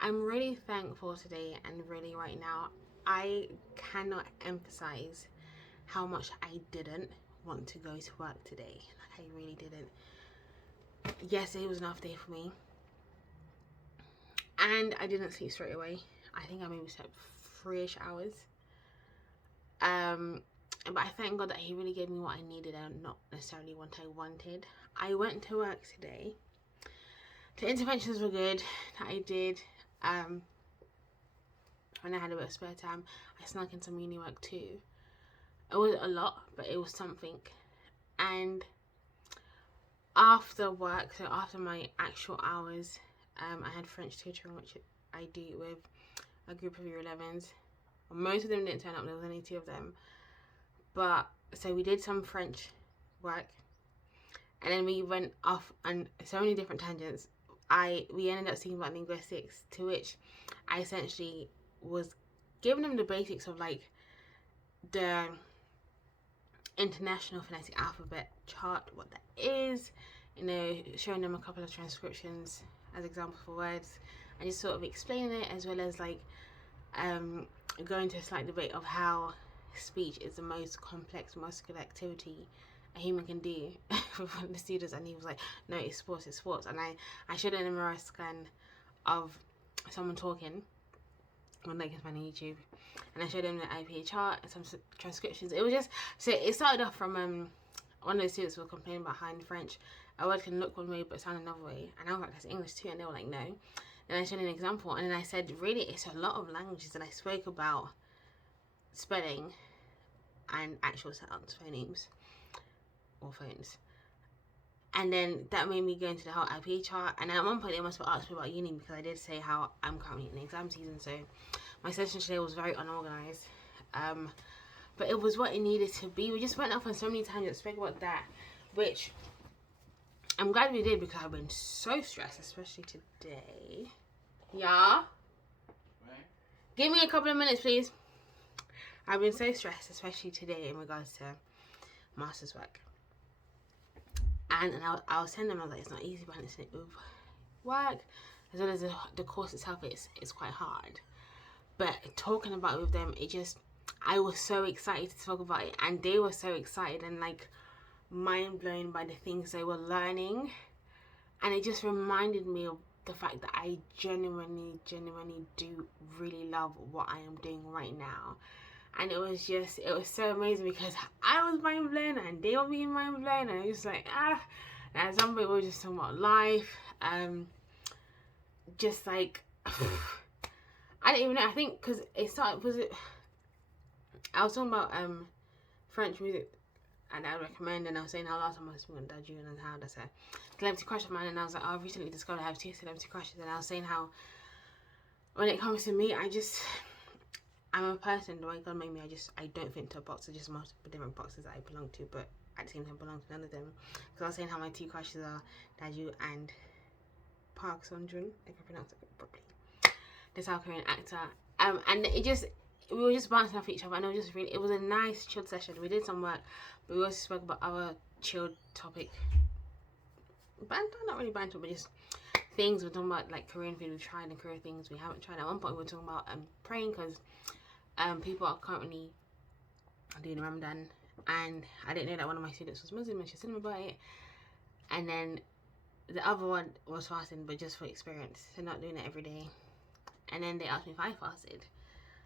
I'm really thankful today, and really right now I cannot emphasize how much I didn't want to go to work today. Like, I really didn't. Yesterday was an off day for me, and I didn't sleep straight away. I think I maybe slept 3-ish hours. But I thank God that he really gave me what I needed and not necessarily what I wanted. I went to work today. The interventions were good that I did. When I had a bit of spare time, I snuck in some uni work too. It was a lot, but it was something. And after work, so after my actual hours, I had French tutoring, which I do with a group of year 11s. Most of them didn't turn up, there was only 2 of them. But so we did some French work, and then we went off on so many different tangents. We ended up speaking about linguistics, to which I essentially was giving them the basics of like the international phonetic alphabet chart, what that is, you know, showing them a couple of transcriptions as examples for words, and just sort of explaining it, as well as like going to a slight debate of how speech is the most complex muscular activity a human can do with one of the students. And he was like, no, it's sports. And I showed him a mirror scan of someone talking on like on YouTube, and I showed him the IPA chart and some transcriptions. It was just, so it started off from one of the students was complaining about how in French a word can look one way but sound another way, and I was like, that's English too, and they were like, no. And I showed an example, and then I said, really, it's a lot of languages. And I spoke about spelling and actual sounds, phonemes, or phones. And then that made me go into the whole IP chart. And at one point, they must have asked me about uni because I did say how I'm currently in exam season. So my session today was very unorganized. But it was what it needed to be. We just went off on so many times and spoke about that, which I'm glad we did because I've been so stressed, especially today. Yeah? Give me a couple of minutes, please. I've been so stressed, especially today in regards to master's work. And I was telling them, I was like, it's not easy balancing it with work, as well as the course itself. It's quite hard. But talking about it with them, I was so excited to talk about it, and they were so excited and like mind blown by the things they were learning. And it just reminded me of the fact that I genuinely do really love what I am doing right now. And it was so amazing because I was mind blown and they were being mind blown, and it was like, and some people were just talking about life, just like, I don't even know, I think, because I was talking about French music, and I recommend, and I was saying how last time I was speaking about Daju and how that's a celebrity crush of mine, and I was like, I recently discovered I have 2 celebrity crushes, and I was saying how when it comes to me, I'm a person, the way God made me, I don't fit into a box. There's just multiple different boxes that I belong to, but at the same time belong to none of them. Because I was saying how my 2 crushes are Daju and Park Sung-joon, if I pronounce it properly, the South Korean actor. And we were just bouncing off each other, and it was a nice chilled session. We did some work, but we also spoke about other chilled topic. Banter, not really banter, but just things. We're talking about like Korean food we've tried and Korean things we haven't tried. At one point we were talking about praying, because people are currently doing Ramadan, and I didn't know that one of my students was Muslim, and she was telling me about it. And then the other one was fasting, but just for experience, so not doing it every day. And then they asked me if I fasted,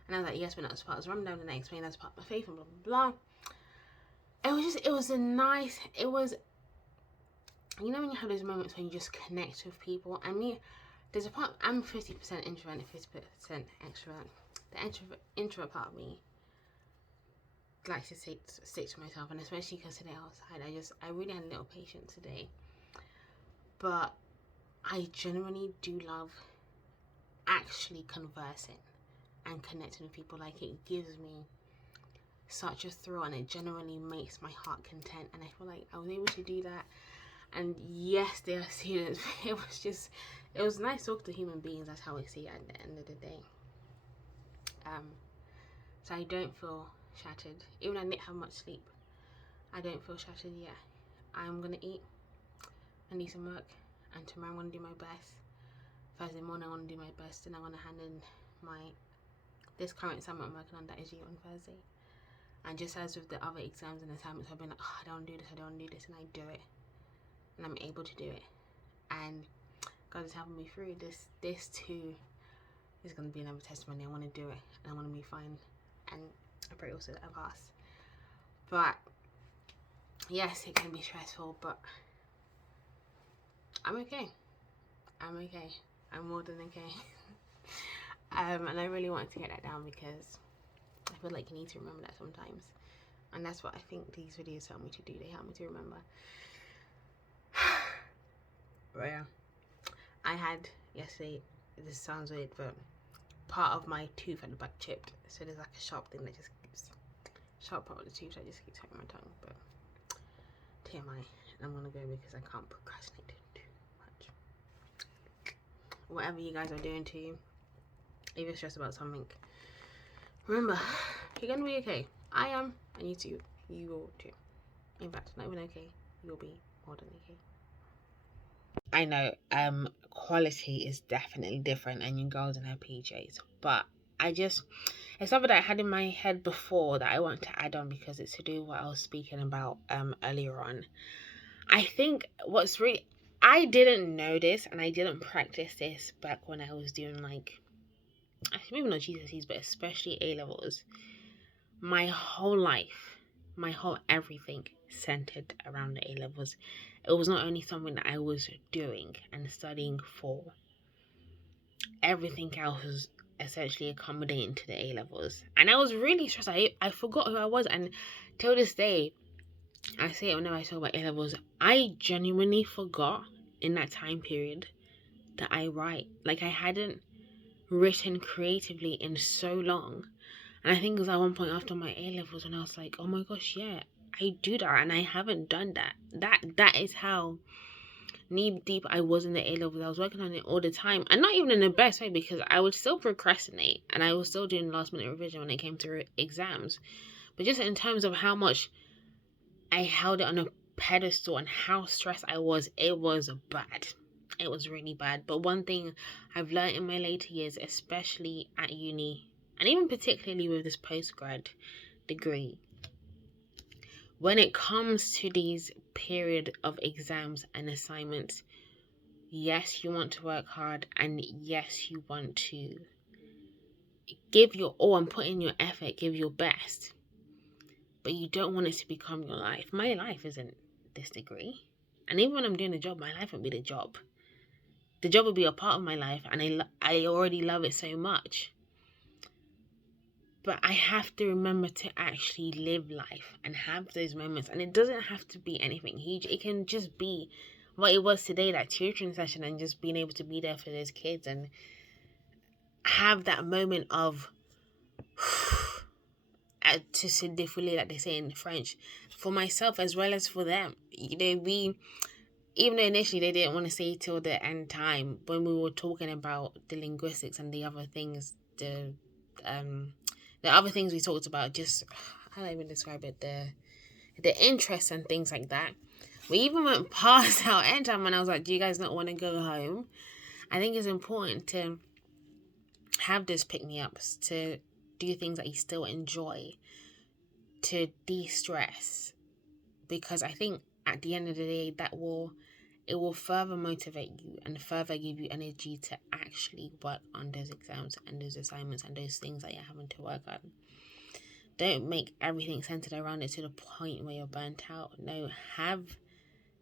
and I was like, yes, but not as part of Ramadan. And I explained that's part of my faith and blah blah blah. It was you know when you have those moments when you just connect with people. And me, there's a part, I'm 50% introvert and 50% extrovert. The introvert part of me likes to stick to myself, and especially because today outside, I really had a little patience today. But I genuinely do love actually conversing and connecting with people. Like, it gives me such a thrill, and it genuinely makes my heart content, and I feel like I was able to do that. And yes, they are students. It was nice to talk to human beings. That's how I see it at the end of the day. So I don't feel shattered. Even though I didn't have much sleep, I don't feel shattered yet. I'm gonna eat and do some work, and tomorrow I'm gonna do my best. Thursday morning I'm gonna do my best, and I'm gonna hand in this current assignment I'm working on that is due on Thursday. And just as with the other exams and assignments, I've been like, I don't want to do this, and I do it, and I'm able to do it. And God is helping me through this. This too is going to be another testimony. I want to do it, and I want to be fine, and I pray also that I pass. But yes, it can be stressful, but I'm okay. I'm more than okay. And I really wanted to get that down because I feel like you need to remember that sometimes, and that's what I think these videos help me to do. They help me to remember. But yeah, I had yesterday, this sounds weird, but part of my tooth at the back chipped, so there's like a sharp thing that just keeps, sharp part of the tooth that just keeps hurting my tongue. But TMI, I'm gonna go because I can't procrastinate too much. Whatever you guys are doing to you, if you're stressed about something, remember, you're gonna be okay. I am, and you too. You will too. In fact, not even okay, you'll be more than okay. I know quality is definitely different, and you girls in her PJs, but it's something that I had in my head before that I want to add on because it's to do with what I was speaking about earlier on. I think I didn't know this, and I didn't practice this back when I was doing maybe not GCSEs, but especially A-levels. My whole life, my whole everything centered around the A-levels. It was not only something that I was doing and studying for, everything else was essentially accommodating to the A levels, and I was really stressed. I forgot who I was, and till this day, I say it whenever I talk about A levels. I genuinely forgot in that time period that I write. Like, I hadn't written creatively in so long. And I think it was at one point after my A levels, and I was like, oh my gosh, yeah, I do that, and I haven't done that. That is how knee deep I was in the A levels. I was working on it all the time, and not even in the best way, because I would still procrastinate, and I was still doing last minute revision when it came to exams. But just in terms of how much I held it on a pedestal and how stressed I was, it was bad. It was really bad. But one thing I've learned in my later years, especially at uni, and even particularly with this postgrad degree, when it comes to these period of exams and assignments, yes, you want to work hard, and yes, you want to give your all and put in your effort, give your best, but you don't want it to become your life. My life isn't this degree, and even when I'm doing a job, my life won't be the job. The job will be a part of my life, and I already love it so much. But I have to remember to actually live life and have those moments. And it doesn't have to be anything huge. It can just be what it was today, that tutoring session, and just being able to be there for those kids and have that moment of to se défouler, like they say in French, for myself as well as for them. Even though initially they didn't want to say till the end time, when we were talking about the linguistics and the other things, the other things we talked about, just how do I even describe it, the interests and things like that. We even went past our end time, and I was like, do you guys not want to go home? I think it's important to have those pick-me-ups, to do things that you still enjoy, to de-stress, because I think at the end of the day, it will further motivate you and further give you energy to actually work on those exams and those assignments and those things that you're having to work on. Don't make everything centered around it to the point where you're burnt out. No, have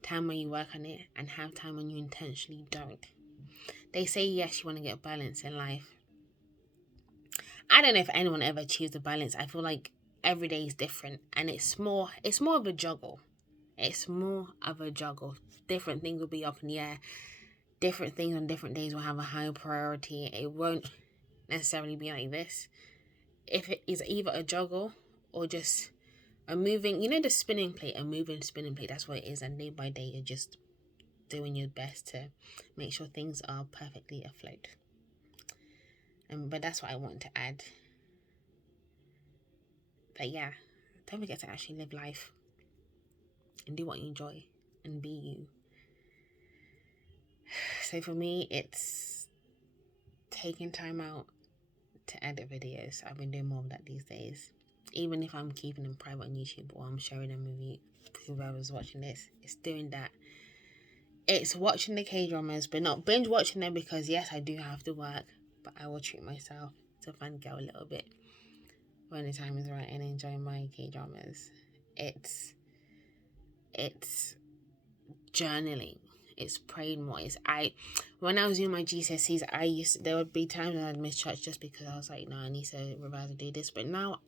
time when you work on it and have time when you intentionally don't. They say, yes, you want to get balance in life. I don't know if anyone ever achieves a balance. I feel like every day is different, and it's more of a juggle. It's more of a juggle. Different things will be up in the air. Different things on different days will have a higher priority. It won't necessarily be like this. If it is either a juggle or just a moving, the spinning plate, a moving spinning plate, that's what it is. And day by day, you're just doing your best to make sure things are perfectly afloat. But that's what I want to add. But yeah, don't forget to actually live life and do what you enjoy and be you. So for me, it's taking time out to edit videos. I've been doing more of that these days. Even if I'm keeping them private on YouTube or I'm sharing them with you, whoever's watching this, it's doing that. It's watching the K-dramas, but not binge watching them, because yes, I do have to work, but I will treat myself to fangirl a little bit when the time is right and enjoy my K-dramas. It's journaling. It's praying more. When I was doing my GCSEs, there would be times when I'd miss church just because I was like, no, I need to revise and do this. But now,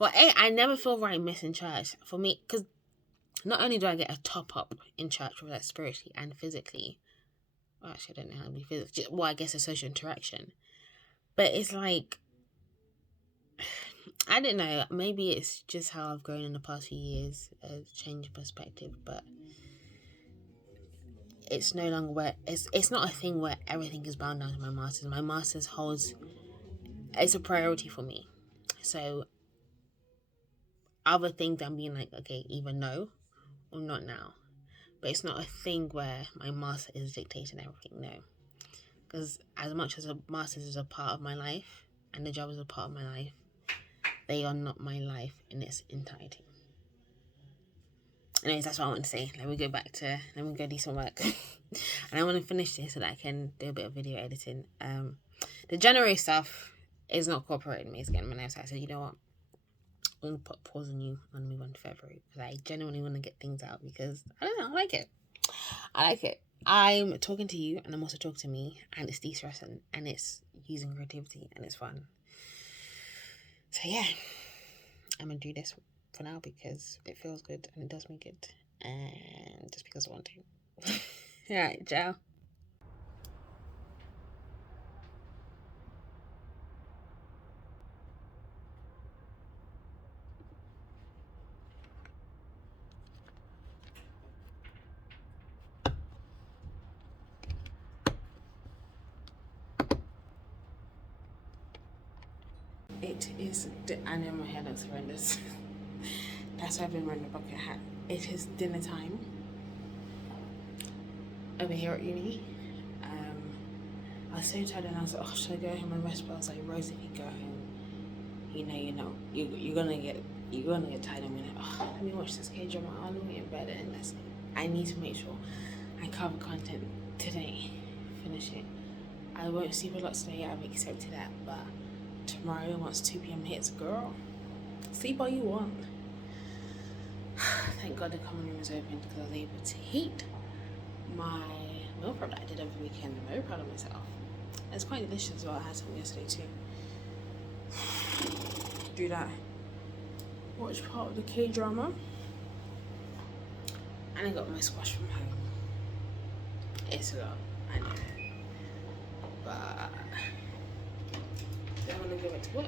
I never feel right missing church for me, because not only do I get a top up in church, whether that's spiritually and physically. Well, actually, I don't know how to be physically. Well, I guess a social interaction. But it's like, I don't know. Maybe it's just how I've grown in the past few years, a change of perspective. But it's no longer where it's not a thing where everything is bound down to my masters. My masters it's a priority for me. So other things I'm being like, okay, either no or not now. But it's not a thing where my master is dictating everything, no. Because as much as a master's is a part of my life and the job is a part of my life, they are not my life in its entirety. Anyways, that's what I want to say. Let me go do some work. And I want to finish this so that I can do a bit of video editing. The January stuff is not cooperating with me. It's getting my nerves. So I said, you know what? I'm going to put pause on you and move on to February, because I genuinely want to get things out, because I don't know, I like it. I like it. I'm talking to you and I'm also talking to me, and it's de-stressing and it's using creativity and it's fun. So yeah, I'm gonna do this for now because it feels good and it does me good, and just because I want to. Alright, ciao. It is. I know my hair looks horrendous. That's why I've been wearing a bucket hat. It is dinner time over here at uni. I was so tired and I was like, oh, should I go home and rest? But I was like, Rose, if you go home, you're gonna get tired. I'm like, oh, let me watch this K-drama. I'll be in bed and that's it. I need to make sure I cover content today. Finish it. I won't sleep a lot today. I've accepted that, but tomorrow, once 2 p.m. hits, girl, sleep all you want. Thank God the common room is open because I was able to heat my meal prep that I did over the weekend. I'm very proud of myself. It's quite delicious as well. I had some yesterday too. Do that. Watch part of the K-drama. And I got my squash from home. It's a lot, I know. But I'm gonna go back to work.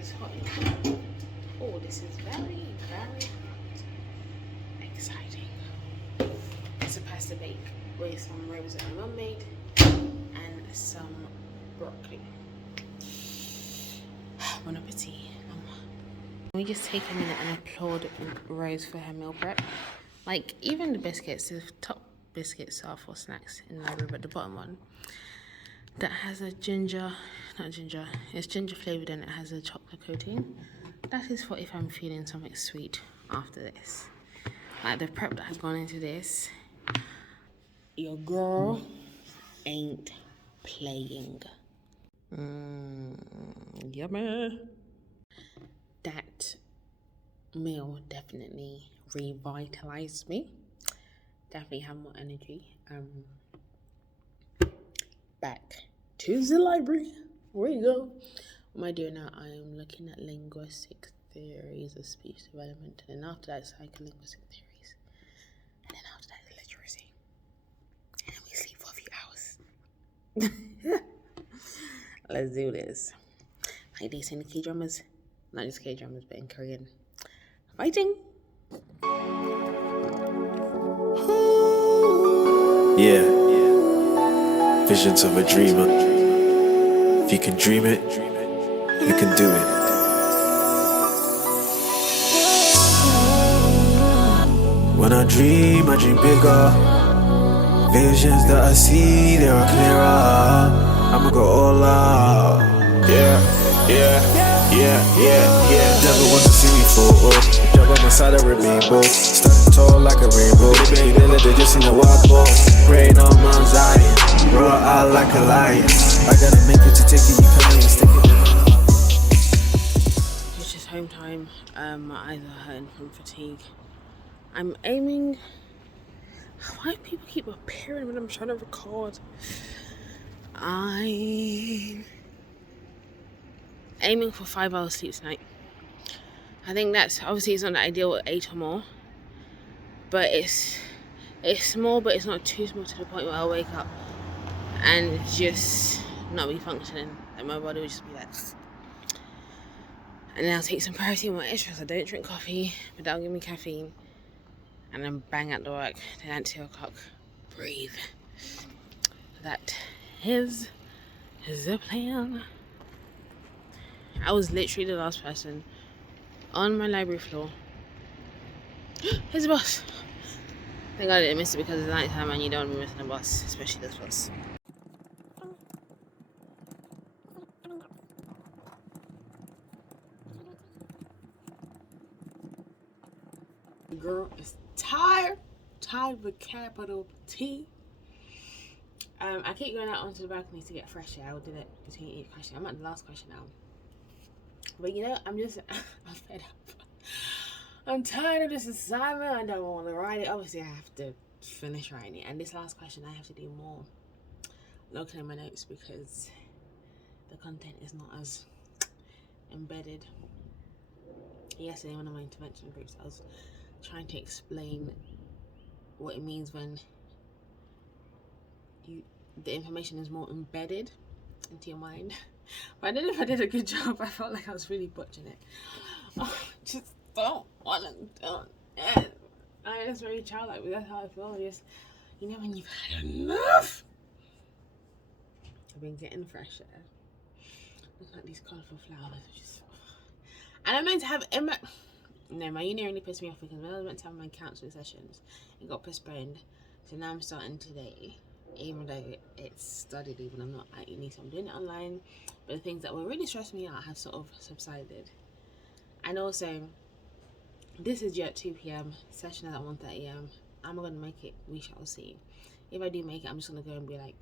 It's hot in here. Oh, this is very, very exciting. It's a pasta bake with some ribs that my mum made and some broccoli. Bon appetit. Can we just take a minute and applaud Rose for her meal prep? Like, even the biscuits, the top biscuits are for snacks in the library, but the bottom one that has a it's ginger flavored and it has a chocolate coating. That is for if I'm feeling something sweet after this. Like the prep that has gone into this, your girl ain't playing. Yummy. That meal definitely revitalized me. Definitely have more energy. Back to the library. Where you go? What am I doing now? I am looking at linguistic theories of speech development, and then after that, psycholinguistic theories, and then after that, literacy, and then we sleep for a few hours. Let's do this. Like they say in the K-dramas, not just K-dramas, but in Korean. Fighting! Yeah, visions of a dreamer. If you can dream it, you can do it. When I dream bigger. Visions that I see, they are clearer. I'ma go all out. Yeah. Devil wants to see me fall. Jump on my side of a rainbow. Standing tall like a rainbow. They let they just in the wobble. Praying on Mount Zion. Roar out like a lion. I gotta make it to take it, you can't even stick it. It's just home time. My eyes are hurting from fatigue. I'm aiming. Why do people keep appearing when I'm trying to record? I'm aiming for 5 hours sleep tonight. I think that's obviously it's not the ideal with 8 or more, but it's small, but it's not too small to the point where I'll wake up and just not be functioning, and my body will just be like. And then I'll take some protein or extras. I don't drink coffee, but that'll give me caffeine, and then bang out the work. Then at 2 o'clock, breathe. That is the plan. I was literally the last person on my library floor. Here's the bus. Thank God I didn't miss it because it's night time and you don't want to be missing a bus, especially this bus. The girl is tired with a capital T. I keep going out onto the balcony to get fresh air. I will do that between each question. I'm at the last question now. But you know, I'm fed up. I'm tired of this assignment. I don't want to write it. Obviously, I have to finish writing it. And this last question, I have to do more looking at my notes because the content is not as embedded. Yesterday, in one of my intervention groups, I was trying to explain what it means when the information is more embedded into your mind. But I don't know if I did a good job. I felt like I was really butchering it. Just don't want to do it. I was very childlike, but that's how I feel. You know, when you've had enough. I've been getting fresh air. Look at these colourful flowers. And I'm meant to have no, my uni really pissed me off because when I was meant to have my counselling sessions, it got postponed. So now I'm starting today, even though it's studied leave and I'm not at uni, so I'm doing it online. But the things that were really stressing me out have sort of subsided. And also, this is due at 2 p.m. Session is at 1:30 a.m. Am I going to make it? We shall see. If I do make it, I'm just going to go and be like,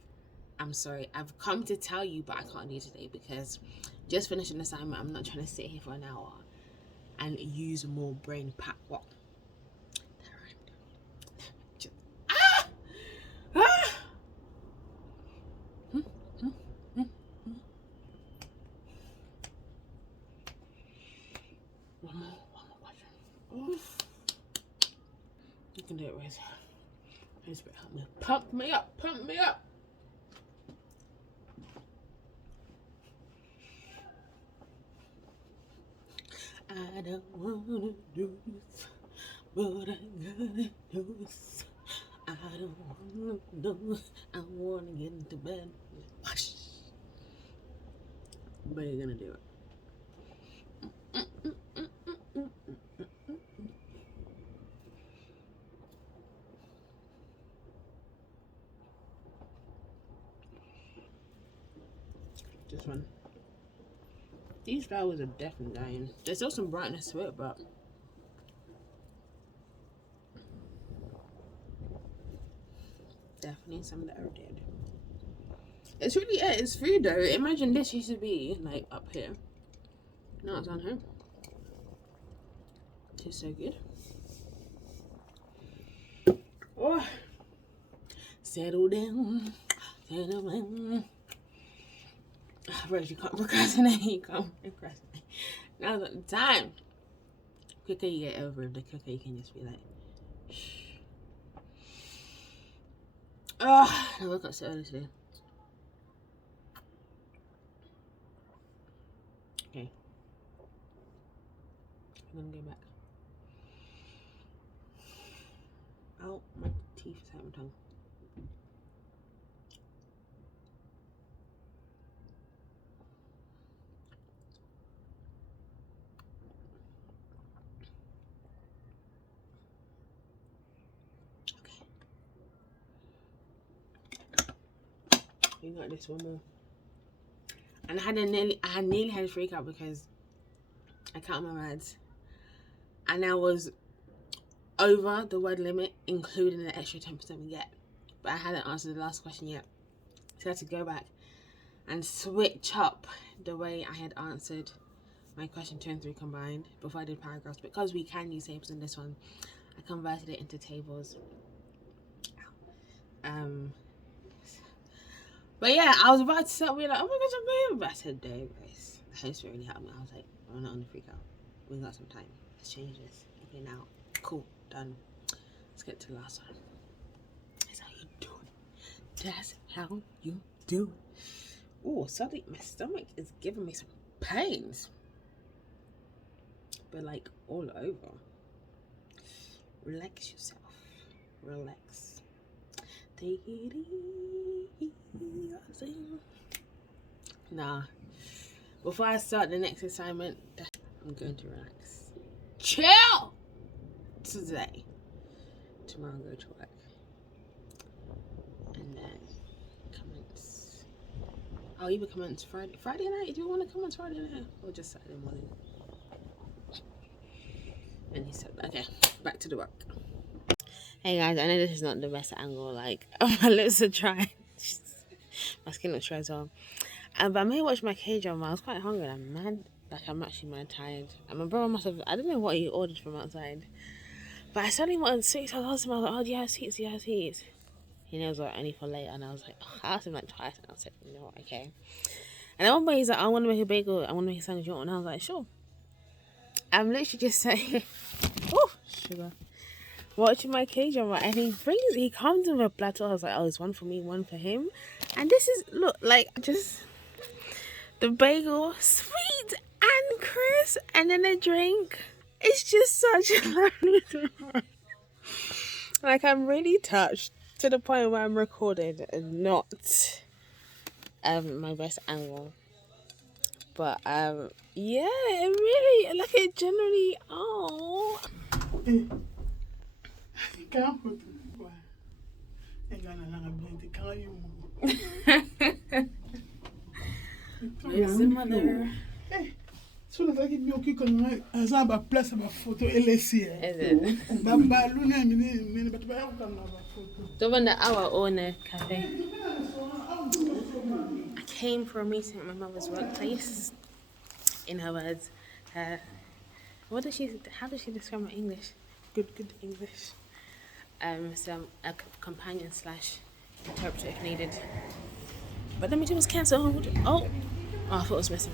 I'm sorry, I've come to tell you, but I can't do today because just finished an assignment. I'm not trying to sit here for an hour and use more brain pack. What? One more question. Oof. You can do it, Rose. Holy Spirit, help me. Pump me up, pump me up. I don't wanna do this, but I gotta do this. I don't wanna do this. I wanna get into bed. But you're gonna do it. This one. These flowers are definitely dying. There's still some brightness to it, but definitely some that are dead. It's really it's free though. Imagine this used to be like up here. Now it's on here. It's so good. Oh, settle down, settle down. Rose, you can't procrastinate. You can't procrastinate. Now's not the time. The quicker you get over it, the quicker you can just be like, shh. Oh, I woke up so early today. Okay. I'm gonna go back. Oh, my teeth is hurting my tongue. We got this one more. And I had nearly had a freak out because I counted my words. And I was over the word limit, including the extra 10% we get. But I hadn't answered the last question yet. So I had to go back and switch up the way I had answered my question 2 and 3 combined before I did paragraphs. Because we can use tables in this one, I converted it into tables. But yeah, I was about to start being like, oh my gosh, I'm moving. But I said, Dave, the host really helped me. I was like, I'm not on the freak out. We got some time. Let's change this. Okay, now, cool, done. Let's get to the last one. That's how you do it. That's how you do it. Oh, suddenly my stomach is giving me some pains. But like all over. Relax yourself. Relax. Take it easy. Nah. Before I start the next assignment, I'm going to relax. Chill! Today. Tomorrow I'll go to work. And then commence. I'll either commence Friday night. Do you want to commence Friday night? Or just Saturday morning? And he said, okay, back to the work. Hey guys, I know this is not the best angle, like, my lips are dry. My skin looks dry as well. But I may watch my K-drama. I was quite hungry. I'm mad Like, I'm actually mad tired. And my brother must have, I don't know what he ordered from outside. But I suddenly wanted sweets. I asked him, I was like, oh, do you have sweets? Do you have sweets? He knows like, only for later. And I was like, oh, I asked him like twice. And I said, no, okay. And at one point, he's like, I want to make a bagel. I want to make a sandwich. And I was like, sure. I'm literally just saying, oh, sugar. Watching my K-drama. And he comes with a platter. I was like, oh, it's one for me, one for him. And this is, look, like, just the bagel, sweet and crisp. And then a drink. It's just such a lovely surprise. Like, I'm really touched to the point where I'm recorded and not my best angle. But yeah, it really, like, it generally, oh. Where's the mother? So that I can be okay because I have a place of a photo LSC. Is it? The one that our owner cafe. I came for a meeting at my mother's workplace. In her words, how does she describe my English? Good English. So I'm a companion / interpreter if needed. But the meeting was cancelled. Oh, I thought it was missing.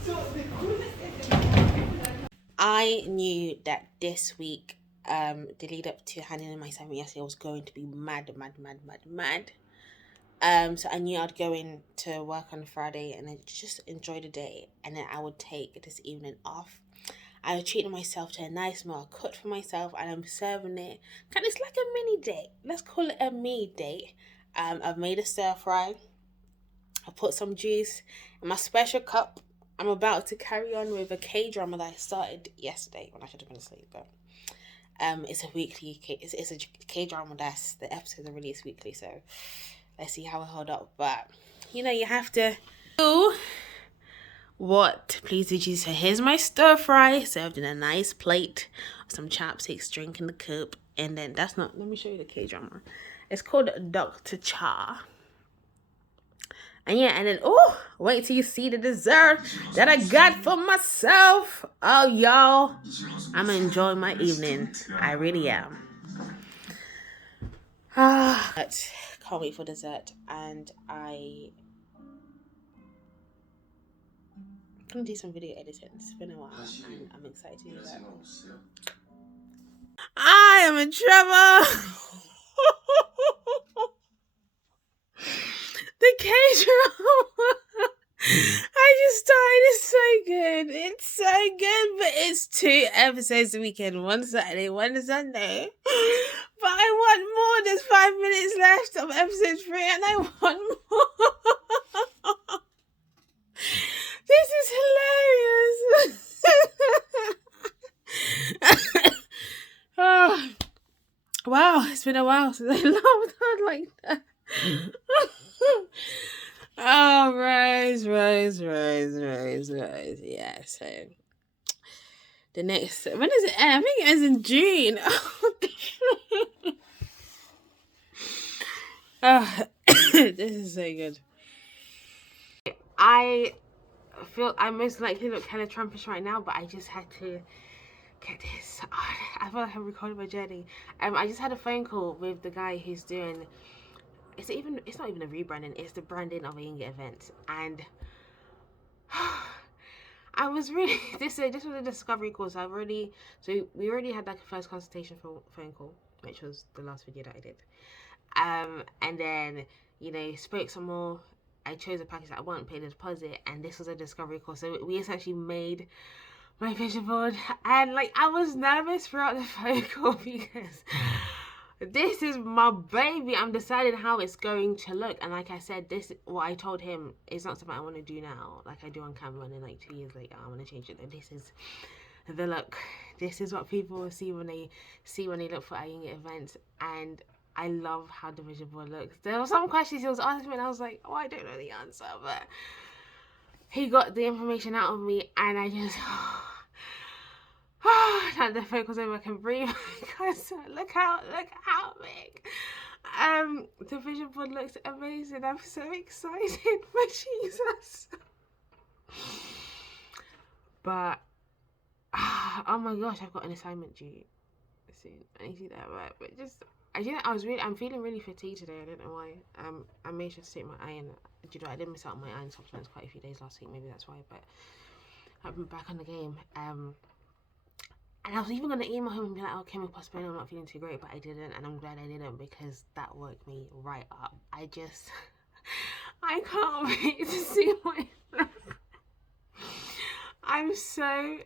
I knew that this week, the lead up to handing in my assignment yesterday was going to be mad. So I knew I'd go in to work on Friday and then just enjoy the day, and then I would take this evening off. I treated myself to a nice meal I cooked for myself, and I'm serving it. Kind of, it's like a mini date. Let's call it a me date. I've made a stir fry. I put some juice in my special cup. I'm about to carry on with a K-drama that I started yesterday when I should have been asleep. But it's a weekly. It's a K-drama that's the episodes are released weekly. So let's see how I hold up. But you know, you have to do what pleases you. So here's my stir fry served in a nice plate. Some chopsticks, drink in the cup, and then that's not. Let me show you the K-drama. It's called Dr. Cha. And yeah, and then, oh, wait till you see the dessert that I got for myself. Oh, y'all, I'm enjoying my evening. I really am. But can't wait for dessert. And I'm going to do some video editing. It's been a while, and I'm excited to do that. I am in trouble. The K-drama I just started is so good. It's so good, but it's 2 episodes a weekend, one Saturday, one Sunday. But I want more. There's 5 minutes left of episode 3, and I want more. This is hilarious. Oh, wow, it's been a while since I laughed out like that. Oh, Rose. Yeah, so the next, when does it end? I think it ends in June. Oh, this is so good. I feel I most likely look kind of Trumpish right now, but I just had to get this. I feel like I'm recording my journey. I just had a phone call with the guy who's doing. It's not even a rebranding. It's the branding of a Yinga event, and I was really this was a discovery call. So we already had like a first consultation phone call, which was the last video that I did. And then spoke some more. I chose a package that I won't pay the deposit, and this was a discovery call. So we essentially made my vision board, and like I was nervous throughout the phone call because this is my baby. I'm deciding how it's going to look, and like I said, what I told him is not something I want to do now, like I do on camera, and then like 2 years later I want to change it. And this is the look. This is what people will see when they look for Ayinga events, and I love how the vision board looks. There were some questions he was asking me, and I was like, oh, I don't know the answer, but he got the information out of me, and I just. Now the focus over, I can breathe. Because look how big. The vision board looks amazing. I'm so excited for Jesus. But oh my gosh, I've got an assignment due soon. I need to do that, right? But just, I'm feeling really fatigued today. I don't know why. I made sure to take my iron. Do you know, I didn't miss out on my iron supplements quite a few days last week. Maybe that's why. But I've been back on the game. And I was even gonna email him and be like, "Oh, can we postpone? I'm not feeling too great," but I didn't, and I'm glad I didn't because that woke me right up. I can't wait to see my. I'm so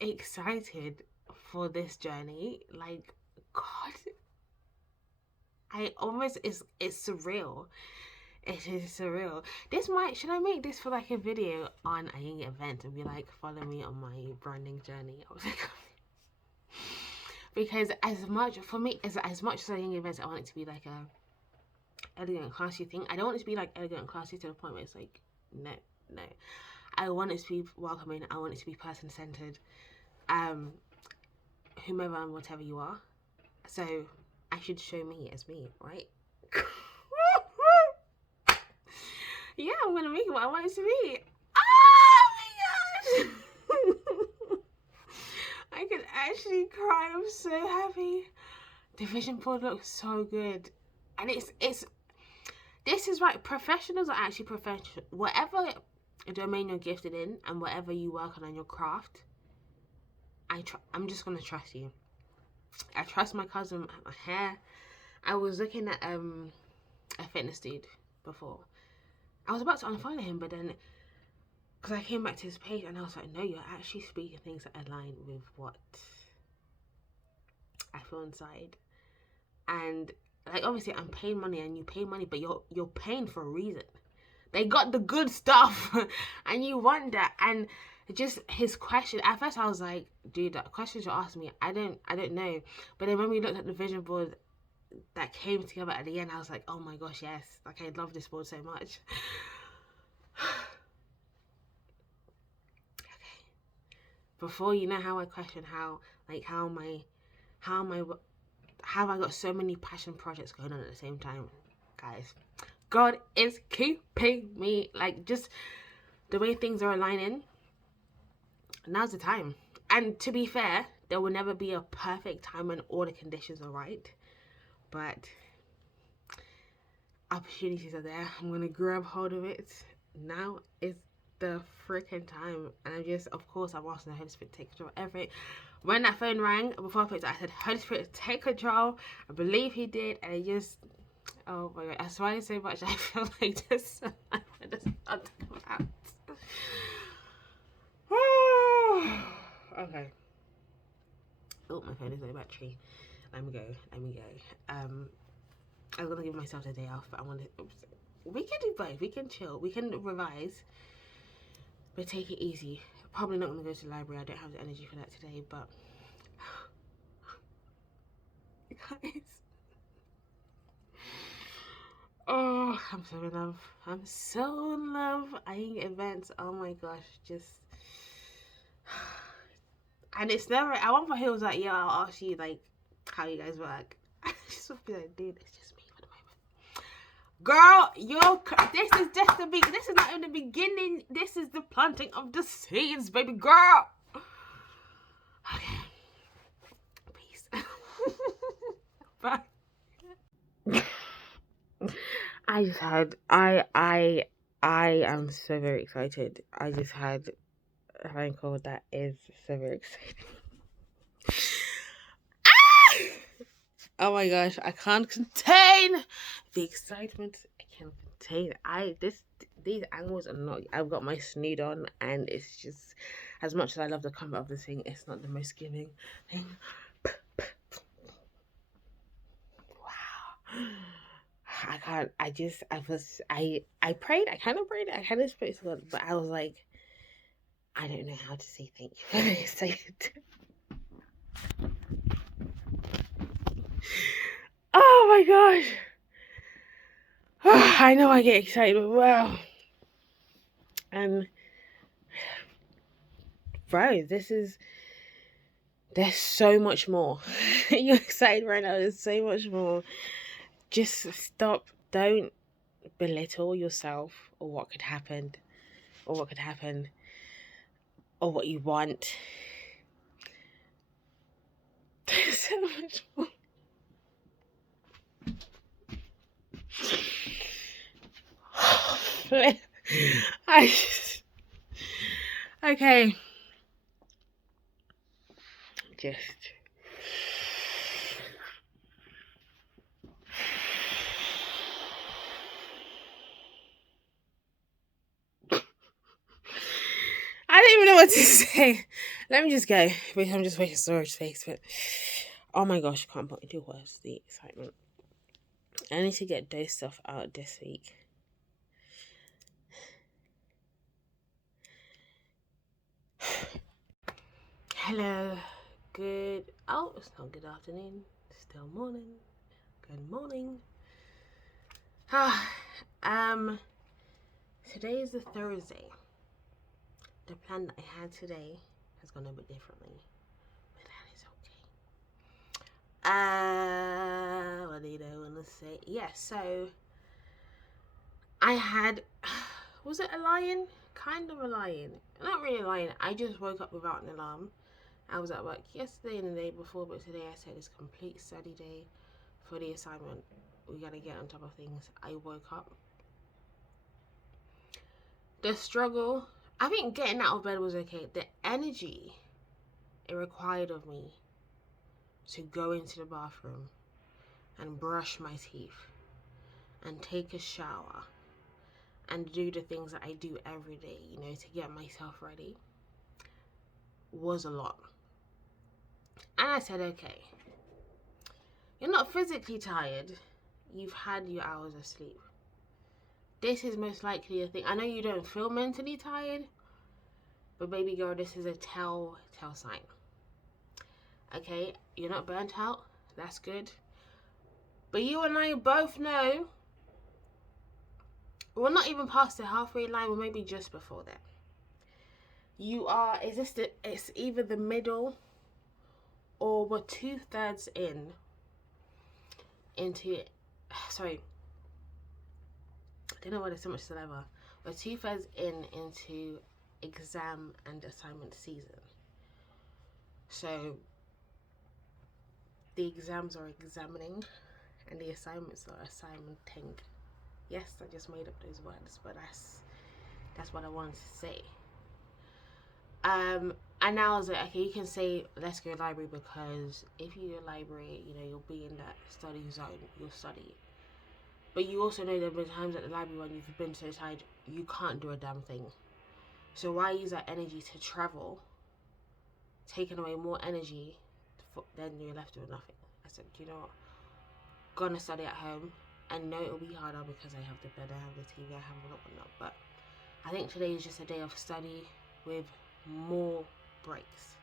excited for this journey. Like, God, it's surreal. It is surreal. Should I make this for like a video on a young event and be like, follow me on my branding journey? I was like, because as much as a young event, I want it to be like a elegant, classy thing. I don't want it to be like elegant and classy to the point where it's like, no. I want it to be welcoming. I want it to be person-centered. Whomever and whatever you are. So I should show me as me, right? Yeah, I'm gonna make it what I want it to be. Oh my gosh! I can actually cry. I'm so happy. The vision board looks so good, and this is right. Professionals are actually professional. Whatever domain you're gifted in, and whatever you work on your craft, I'm just gonna trust you. I trust my cousin, my hair. I was looking at a fitness dude before. I was about to unfollow him, but then because I came back to his page and I was like, no, you're actually speaking things that align with what I feel inside. And like, obviously I'm paying money and you pay money, but you're paying for a reason. They got the good stuff and you want that. And just his question, at first I was like, dude, the questions you're asking me, I don't know. But then when we looked at the vision board that came together at the end, I was like, oh my gosh, yes. Like, I love this board so much. Okay. Before, you know how I question how have I got so many passion projects going on at the same time, guys. God is keeping me, like, just the way things are aligning. Now's the time. And to be fair, there will never be a perfect time when all the conditions are right. But opportunities are there. I'm going to grab hold of it. Now is the freaking time. And of course, I'm asking the Holy Spirit to take control of everything. When that phone rang, before I picked it, I said, Holy Spirit, take control. I believe he did. And oh my God, I smiled so much. I feel like just about to come out. Okay. Oh, my phone is low battery. Let me go. I was gonna give myself a day off, but we can do both. We can chill. We can revise, but take it easy. Probably not gonna go to the library. I don't have the energy for that today, but guys, oh, I'm so in love. I'm so in love. Eyeing events. Oh my gosh, just. And it's never. At one point, he was like, "Yeah, I'll ask you like how you guys work." I just would be like, "Dude, it's just me for the moment." Girl, this is just this is not even the beginning. This is the planting of the seeds, baby girl. Okay. Peace. Bye. I am so very excited. I just had a phone call that is so very exciting. Oh my gosh, I can't contain the excitement. I can't contain these angles are not. I've got my snood on, and it's just, as much as I love the comfort of the thing, it's not the most giving thing. Wow. I can't. I prayed. I kind of prayed. I kind of spoke to God, but I was like, I don't know how to say thank you for this. Oh my gosh. I know I get excited, but wow. Bro, there's so much more. You're excited right now, there's so much more. Just stop. Don't belittle yourself or what could happen, or what you want. so much more. Okay. Just. I don't even know what to say. Let me just go. Wait, I'm just making storage space. But oh my gosh, I can't put into words the excitement. I need to get those stuff out this week. Hello. Good. Oh, it's not good afternoon. It's still morning. Good morning. Today is the Thursday. The plan that I had today has gone a bit differently, but that is okay. What did I want to say? Yeah, so I had, was it a lion? Kind of a lion. Not really a lion. I just woke up without an alarm. I was at work yesterday and the day before, but today I said it's a complete study day for the assignment. We gotta get on top of things. I woke up. The struggle, I think getting out of bed was okay. The energy it required of me to go into the bathroom and brush my teeth and take a shower and do the things that I do every day, you know, to get myself ready was a lot. And I said, okay, you're not physically tired. You've had your hours of sleep. This is most likely a thing. I know you don't feel mentally tired, but baby girl, this is a telltale sign. Okay, you're not burnt out. That's good. But you and I both know we're not even past the halfway line. We're maybe just before that. It's either the middle or we're 2/3 into it. Sorry. I don't know why there's so much saliva. We're 2/3 into exam and assignment season. So the exams are examining and the assignments are assignmenting. Yes, I just made up those words, but that's what I wanted to say. And now I was like, okay, you can say let's go to the library, because if you go to the library, you know, you'll be in that study zone, you'll study. But you also know there have been times at the library when you've been so tired you can't do a damn thing. So why use that energy to travel, taking away more energy, then you're left with nothing. I said, you know what, gonna study at home. I know it'll be harder because I have the bed, I have the TV, I have whatnot, but I think today is just a day of study with more breaks.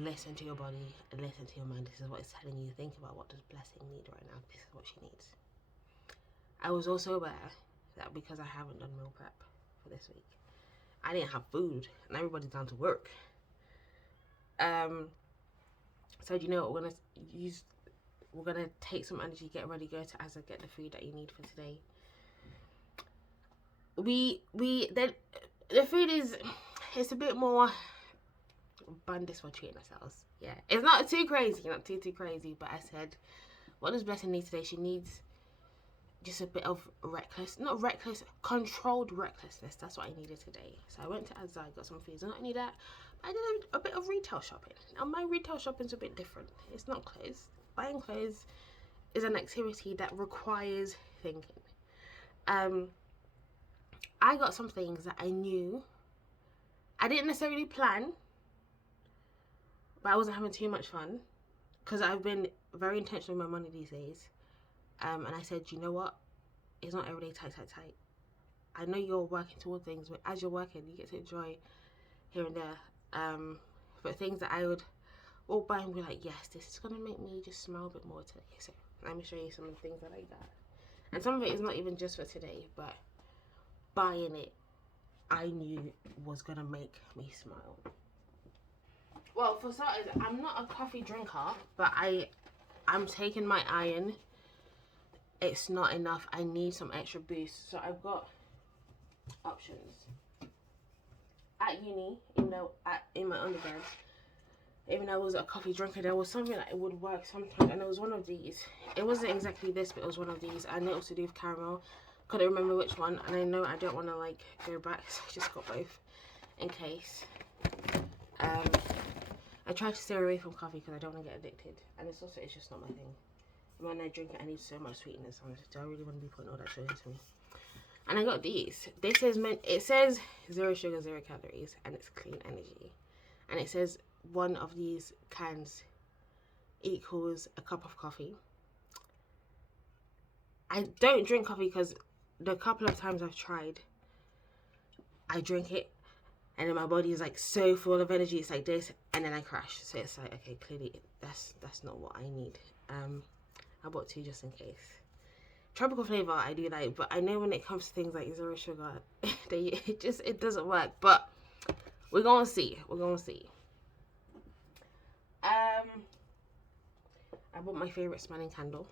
Listen to your body and listen to your mind. This is what it's telling you. Think about, what does Blessing need right now? This is what she needs. I was also aware that because I haven't done meal prep for this week, I didn't have food and everybody's down to work. So you know what, we're gonna take some energy, get ready, go to Asda, get the food that you need for today. The food it's a bit more abundance for treating ourselves. Yeah, it's not too crazy, not too crazy. But I said, what does Blessing need today? She needs just a bit of controlled recklessness. That's what I needed today. So I went to Asda, got some foods. And not only that, I did a bit of retail shopping. Now my retail shopping's a bit different. It's not clothes. Buying clothes is an activity that requires thinking. I got some things that I knew I didn't necessarily plan, but I wasn't having too much fun because I've been very intentional with my money these days. And I said, you know what? It's not every day tight. I know you're working toward things, but as you're working, you get to enjoy here and there. But things that I would walk by and be like, yes, this is gonna make me just smile a bit more today. So let me show you some of the things that I got. And some of it is not even just for today, but buying it, I knew was gonna make me smile. Well, for starters, I'm not a coffee drinker, but I'm taking my iron. It's not enough. I need some extra boost. So I've got options. At uni, in my undergrad, even though I was a coffee drinker, there was something that it would work sometimes, and it was one of these. It wasn't exactly this, but it was one of these, and it also do with caramel. Couldn't remember which one, and I know I don't want to like go back, so I just got both in case. I try to stay away from coffee because I don't want to get addicted, and it's just not my thing. When I drink it, I need so much sweetness. Do I really want to be putting all that sugar into me? And I got these. It says 0 sugar, 0 calories, and it's clean energy. And it says one of these cans equals a cup of coffee. I don't drink coffee because the couple of times I've tried, I drink it and then my body is like so full of energy, it's like this, and then I crash. So it's like, okay, clearly that's not what I need. I bought 2 just in case. Tropical flavor I do like, but I know when it comes to things like 0 sugar, it doesn't work. But we're gonna see. I bought my favorite smelling candle,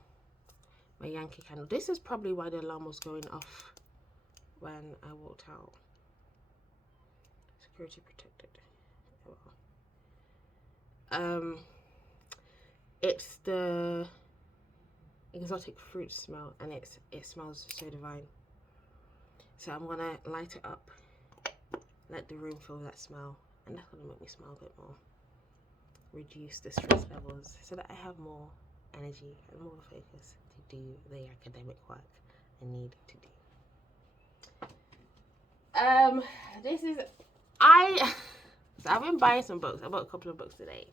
my Yankee candle. This is probably why the alarm was going off when I walked out. Security protected. It's the exotic fruit smell, and it smells so divine. So I'm gonna light it up, let the room feel that smell, and that's gonna make me smile a bit more, reduce the stress levels, so that I have more energy and more focus to do the academic work I need to do. So I've been buying some books. I bought a couple of books today.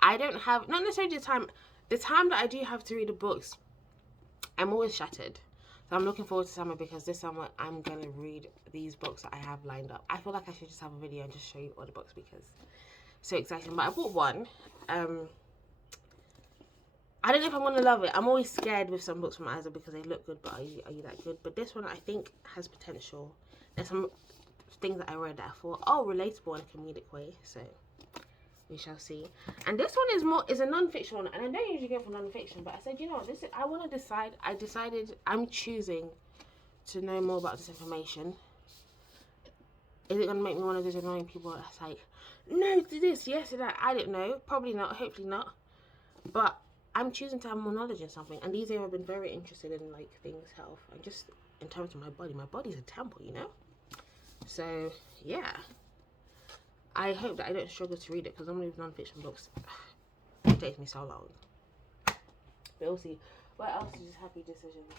I don't have, not necessarily the time that I do have to read the books, I'm always shattered. So I'm looking forward to summer, because this summer I'm going to read these books that I have lined up. I feel like I should just have a video and just show you all the books, because it's so exciting. But I bought one. I don't know if I'm going to love it. I'm always scared with some books from Amazon because they look good, but are you that good? But this one I think has potential. There's some things that I read that I thought, oh, relatable in a comedic way. So we shall see. And this one is a non-fiction one, and I don't usually go for non-fiction, but I said, you know, I want to decide. I decided I'm choosing to know more about this information. Is it going to make me one of those annoying people that's like, no to this, yes to that? I don't know. Probably not. Hopefully not. But I'm choosing to have more knowledge in something, and these days I've been very interested in like things, health, and just in terms of my body. My body's a temple, you know. So yeah, I hope that I don't struggle to read it, because normally with non-fiction books, it takes me so long. But we'll see. What else is just happy decisions?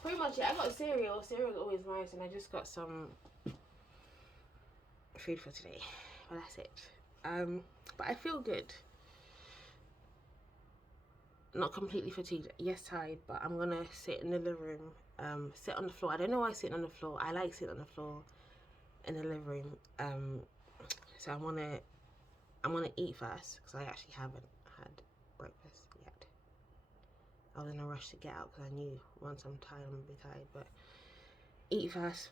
Pretty much it. I got cereal. Cereal's always nice, and I just got some food for today. Well, that's it. But I feel good. Not completely fatigued. Yes, tired, but I'm gonna sit in the living room. Sit on the floor. I don't know why I sit on the floor. I like sitting on the floor in the living room. So I'm gonna eat first, because I actually haven't had breakfast yet. I was in a rush to get out because I knew once I'm tired, I'm gonna be tired. But eat first.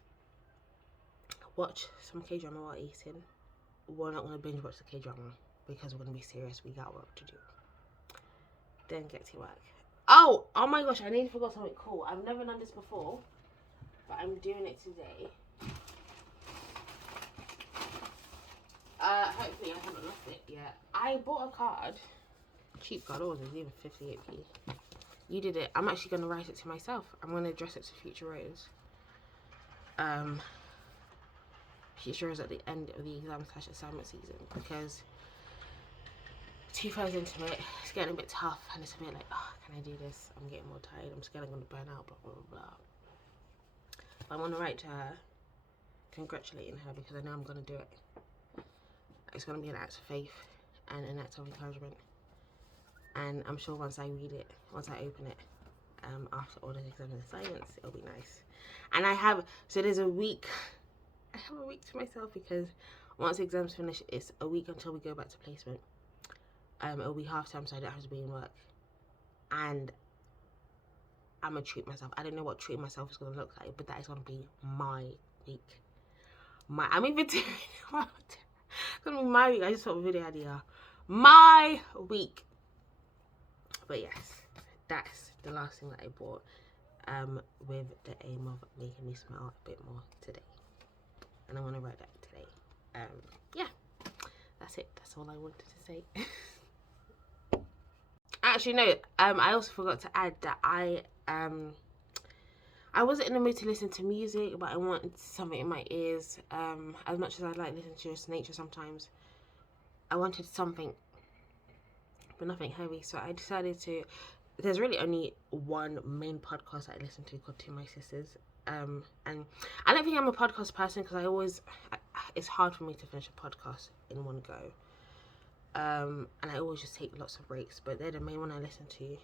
Watch some K-drama while eating. We're not gonna binge watch the K-drama because we're gonna be serious. We got work to do. Then get to work. Oh my gosh, I nearly forgot something cool. I've never done this before, but I'm doing it today. Hopefully I haven't lost it yet. I bought a card. Cheap card, it was even 58p. You did it. I'm actually going to write it to myself. I'm going to address it to Future Rose. Future Rose at the end of the exam/assignment season, because 2 hours into it, it's getting a bit tough, and it's a bit like, oh, can I do this? I'm getting more tired. I'm scared I'm going to burn out, blah, blah, blah, blah. But I want to write to her, congratulating her, because I know I'm going to do it. It's going to be an act of faith and an act of encouragement. And I'm sure once I read it, once I open it, after all the exams and assignments, it'll be nice. And so there's a week, I have a week to myself, because once the exams finish, it's a week until we go back to placement. It'll be half time, so I don't have to be in work. And I'm going to treat myself. I don't know what treating myself is going to look like, but that is going to be my week. I'm even doing it's gonna be my week. I just thought of a video idea. My week. But yes, that's the last thing that I bought, with the aim of making me smile a bit more today. And I'm gonna write that today. Yeah, that's it. That's all I wanted to say. Actually, no. I also forgot to add that I wasn't in the mood to listen to music, but I wanted something in my ears. As much as I like listening to just nature sometimes, I wanted something, but nothing heavy. So I decided to. There's really only one main podcast that I listen to called To My Sisters. And I don't think I'm a podcast person because it's hard for me to finish a podcast in one go. And I always just take lots of breaks, but they're the main one I listen to.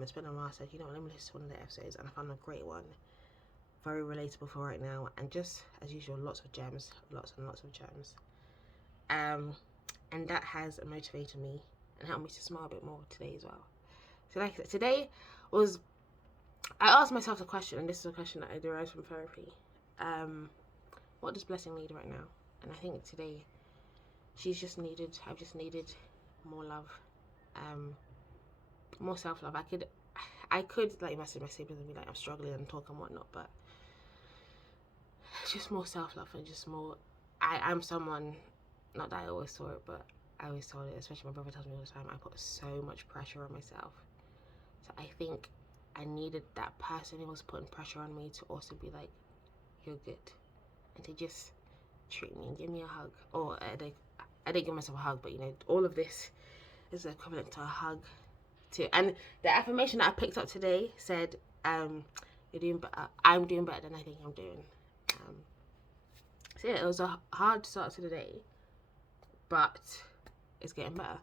It's been a while, so you know what, let me listen to one of their episodes, and I found a great one, very relatable for right now, and just as usual, lots of gems, lots and lots of gems. And that has motivated me and helped me to smile a bit more today as well. So like I said, today was, I asked myself the question, and this is a question that I derived from therapy. What does Blessing need right now? And I think today, I've just needed more love, more self-love. I could like message my siblings and be like, I'm struggling and talk and whatnot, but just more self-love and just more, I'm someone, not that I always saw it, but I always told it, especially my brother tells me all the time, I put so much pressure on myself. So I think I needed that person who was putting pressure on me to also be like, you're good, and to just treat me and give me a hug. Or I didn't give myself a hug, but you know, all of this is equivalent to a hug too. And the affirmation that I picked up today said, you're doing better. I'm doing better than I think I'm doing. So yeah, it was a hard start to the day, but it's getting better.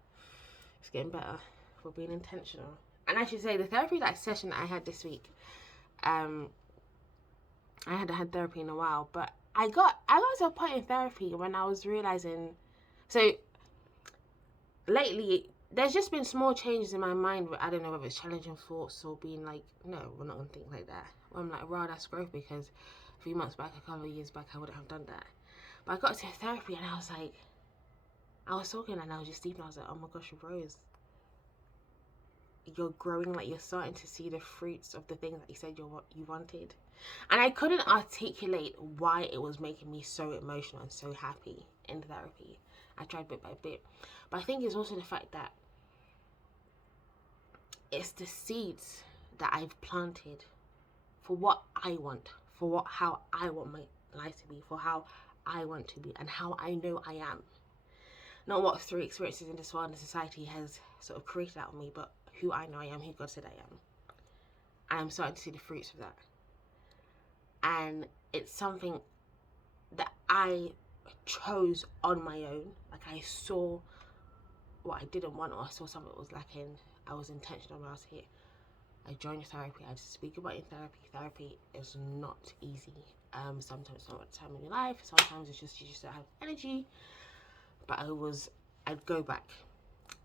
It's getting better for being intentional. And I should say, the therapy session that I had this week, I hadn't had therapy in a while, but I got to a point in therapy when I was realizing, so lately there's just been small changes in my mind where I don't know whether it's challenging thoughts or being like, no, we're not gonna think like that. Well, I'm like, wow, that's growth, because a few months back, a couple of years back, I wouldn't have done that. But I got to therapy and I was like, I was talking and I was just deep and I was like, oh my gosh, Rose, you're growing, like you're starting to see the fruits of the things that you said you wanted. And I couldn't articulate why it was making me so emotional and so happy in therapy. I tried bit by bit, but I think it's also the fact that it's the seeds that I've planted for what I want, for how I want my life to be, for how I want to be, and how I know I am. Not what through experiences in this world and society has sort of created out of me, but who I know I am, who God said I am. And I'm starting to see the fruits of that. And it's something that I chose on my own. Like I saw what I didn't want, or I saw something that was lacking. I was intentional about it. I joined therapy. I speak about it in therapy. Therapy is not easy. Sometimes it's not the time in your life. Sometimes it's just you just don't have energy. But I'd go back.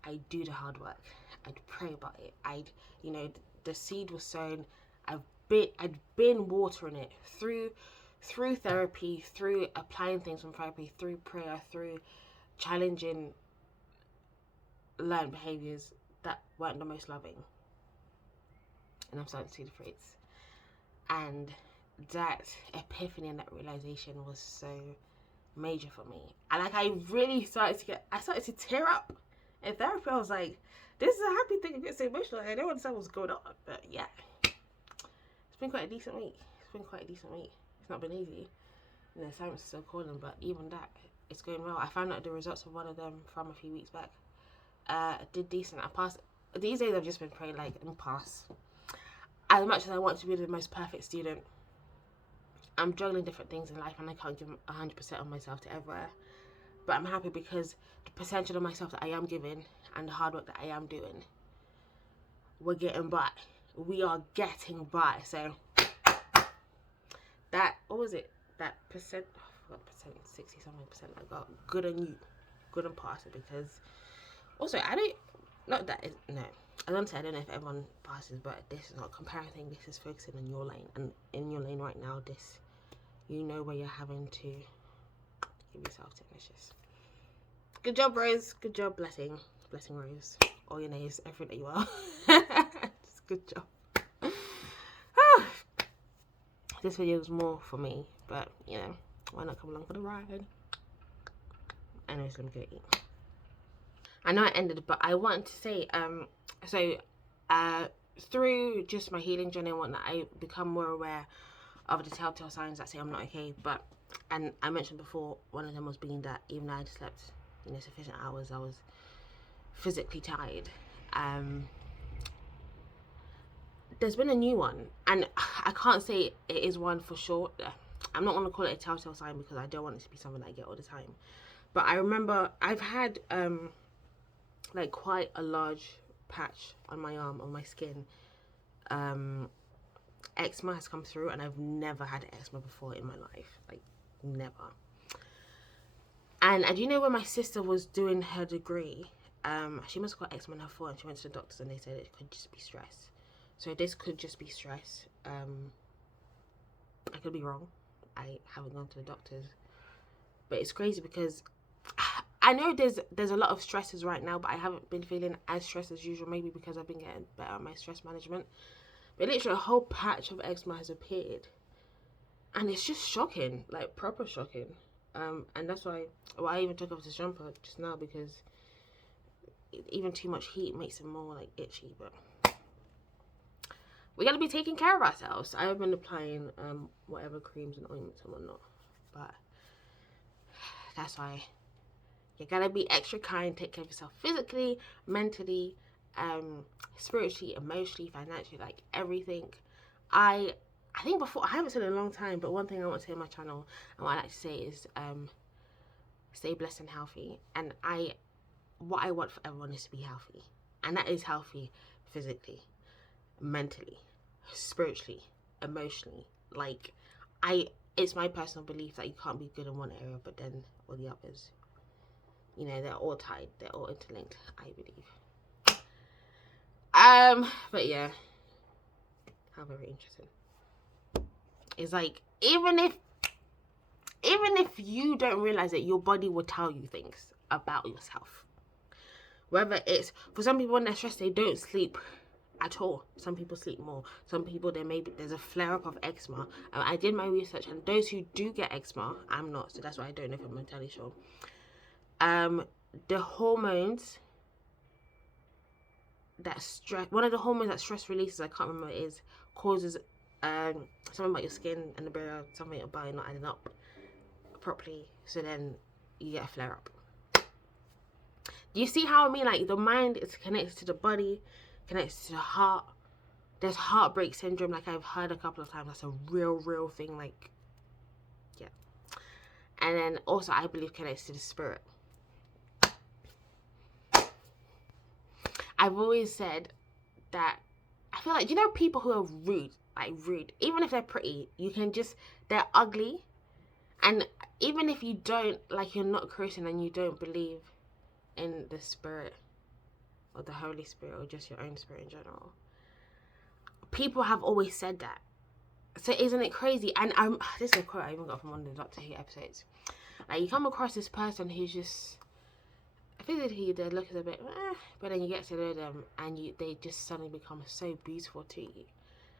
I'd do the hard work. I'd pray about it. The seed was sown. I'd been watering it through therapy, through applying things from therapy, through prayer, through challenging learned behaviours that weren't the most loving. And I'm starting to see the fruits. And that epiphany and that realization was so major for me. And like I really started to tear up in therapy. I was like, this is a happy thing. I get so emotional. I don't understand what's going on. But yeah, it's been quite a decent week. It's not been easy. The assignments are still calling, but even that, it's going well. I found out the results of one of them from a few weeks back. I did decent. I passed. These days I've just been praying like, and pass. As much as I want to be the most perfect student, I'm juggling different things in life and I can't give 100% of myself to everywhere. But I'm happy because the potential of myself that I am giving and the hard work that I am doing, we're getting by. We are getting by. So that, what was it? That percent, I forgot the percent, 60 something percent I got. Good on you. Good on passing, because also I don't say I don't know if everyone passes, but this is not a comparing thing. This is focusing on your lane, and in your lane right now, this, you know where you're having to give yourself technicians. Good job, Rose. Good job, Blessing Rose. All your names, everything that you are. Just good job. This video is more for me, but you know, why not come along for the ride? Anyways, let me go eat. I know it ended, but I wanted to say, through just my healing journey and whatnot, I become more aware of the telltale signs that say I'm not okay. And I mentioned before, one of them was being that even though I'd slept, sufficient hours, I was physically tired. There's been a new one, and I can't say it is one for sure. I'm not going to call it a telltale sign because I don't want it to be something that I get all the time. But I remember I've had like quite a large patch on my arm, on my skin. Eczema has come through, and I've never had eczema before in my life, like never. And do you know when my sister was doing her degree, she must have got eczema in her foot, and she went to the doctors and they said it could just be stress. So this could just be stress. I could be wrong. I haven't gone to the doctors, but it's crazy because I know there's a lot of stresses right now, but I haven't been feeling as stressed as usual. Maybe because I've been getting better at my stress management. But literally a whole patch of eczema has appeared, and it's just shocking, like proper shocking. And that's why I even took off this jumper just now, because even too much heat makes it more like itchy. But we gotta be taking care of ourselves. I have been applying whatever creams and ointments and whatnot, but that's why you gotta be extra kind, take care of yourself physically, mentally, spiritually, emotionally, financially, like everything. I think before, I haven't said it in a long time, but one thing I want to say on my channel and what I like to say is stay blessed and healthy. And what I want for everyone is to be healthy, and that is healthy physically, mentally, spiritually, emotionally. Like it's my personal belief that you can't be good in one area but then all the others, they're all tied, they're all interlinked, I believe. But yeah, how very interesting. It's like, even if you don't realize it, your body will tell you things about yourself. Whether it's, for some people when they're stressed, they don't sleep at all. Some people sleep more. Some people, there's a flare-up of eczema. I did my research, and those who do get eczema, I'm not, so that's why I don't know if I'm entirely sure. The hormones that stress, one of the hormones that stress releases, I can't remember what it is, causes something about your skin and the barrier, something about it not adding up properly, so then you get a flare-up. Do you see how I mean? Like, the mind is connected to the body, connected to the heart. There's heartbreak syndrome, like I've heard a couple of times. That's a real thing, like, yeah. And then also, I believe connected to the spirit. I've always said that I feel like, people who are rude, even if they're pretty, they're ugly. And even if you don't, like, you're not Christian and you don't believe in the spirit or the Holy Spirit or just your own spirit in general, people have always said that. So isn't it crazy? And this is a quote I even got from one of the Doctor Who episodes. Like, you come across this person who's just physically, their look is a bit but then you get to know them and they just suddenly become so beautiful to you.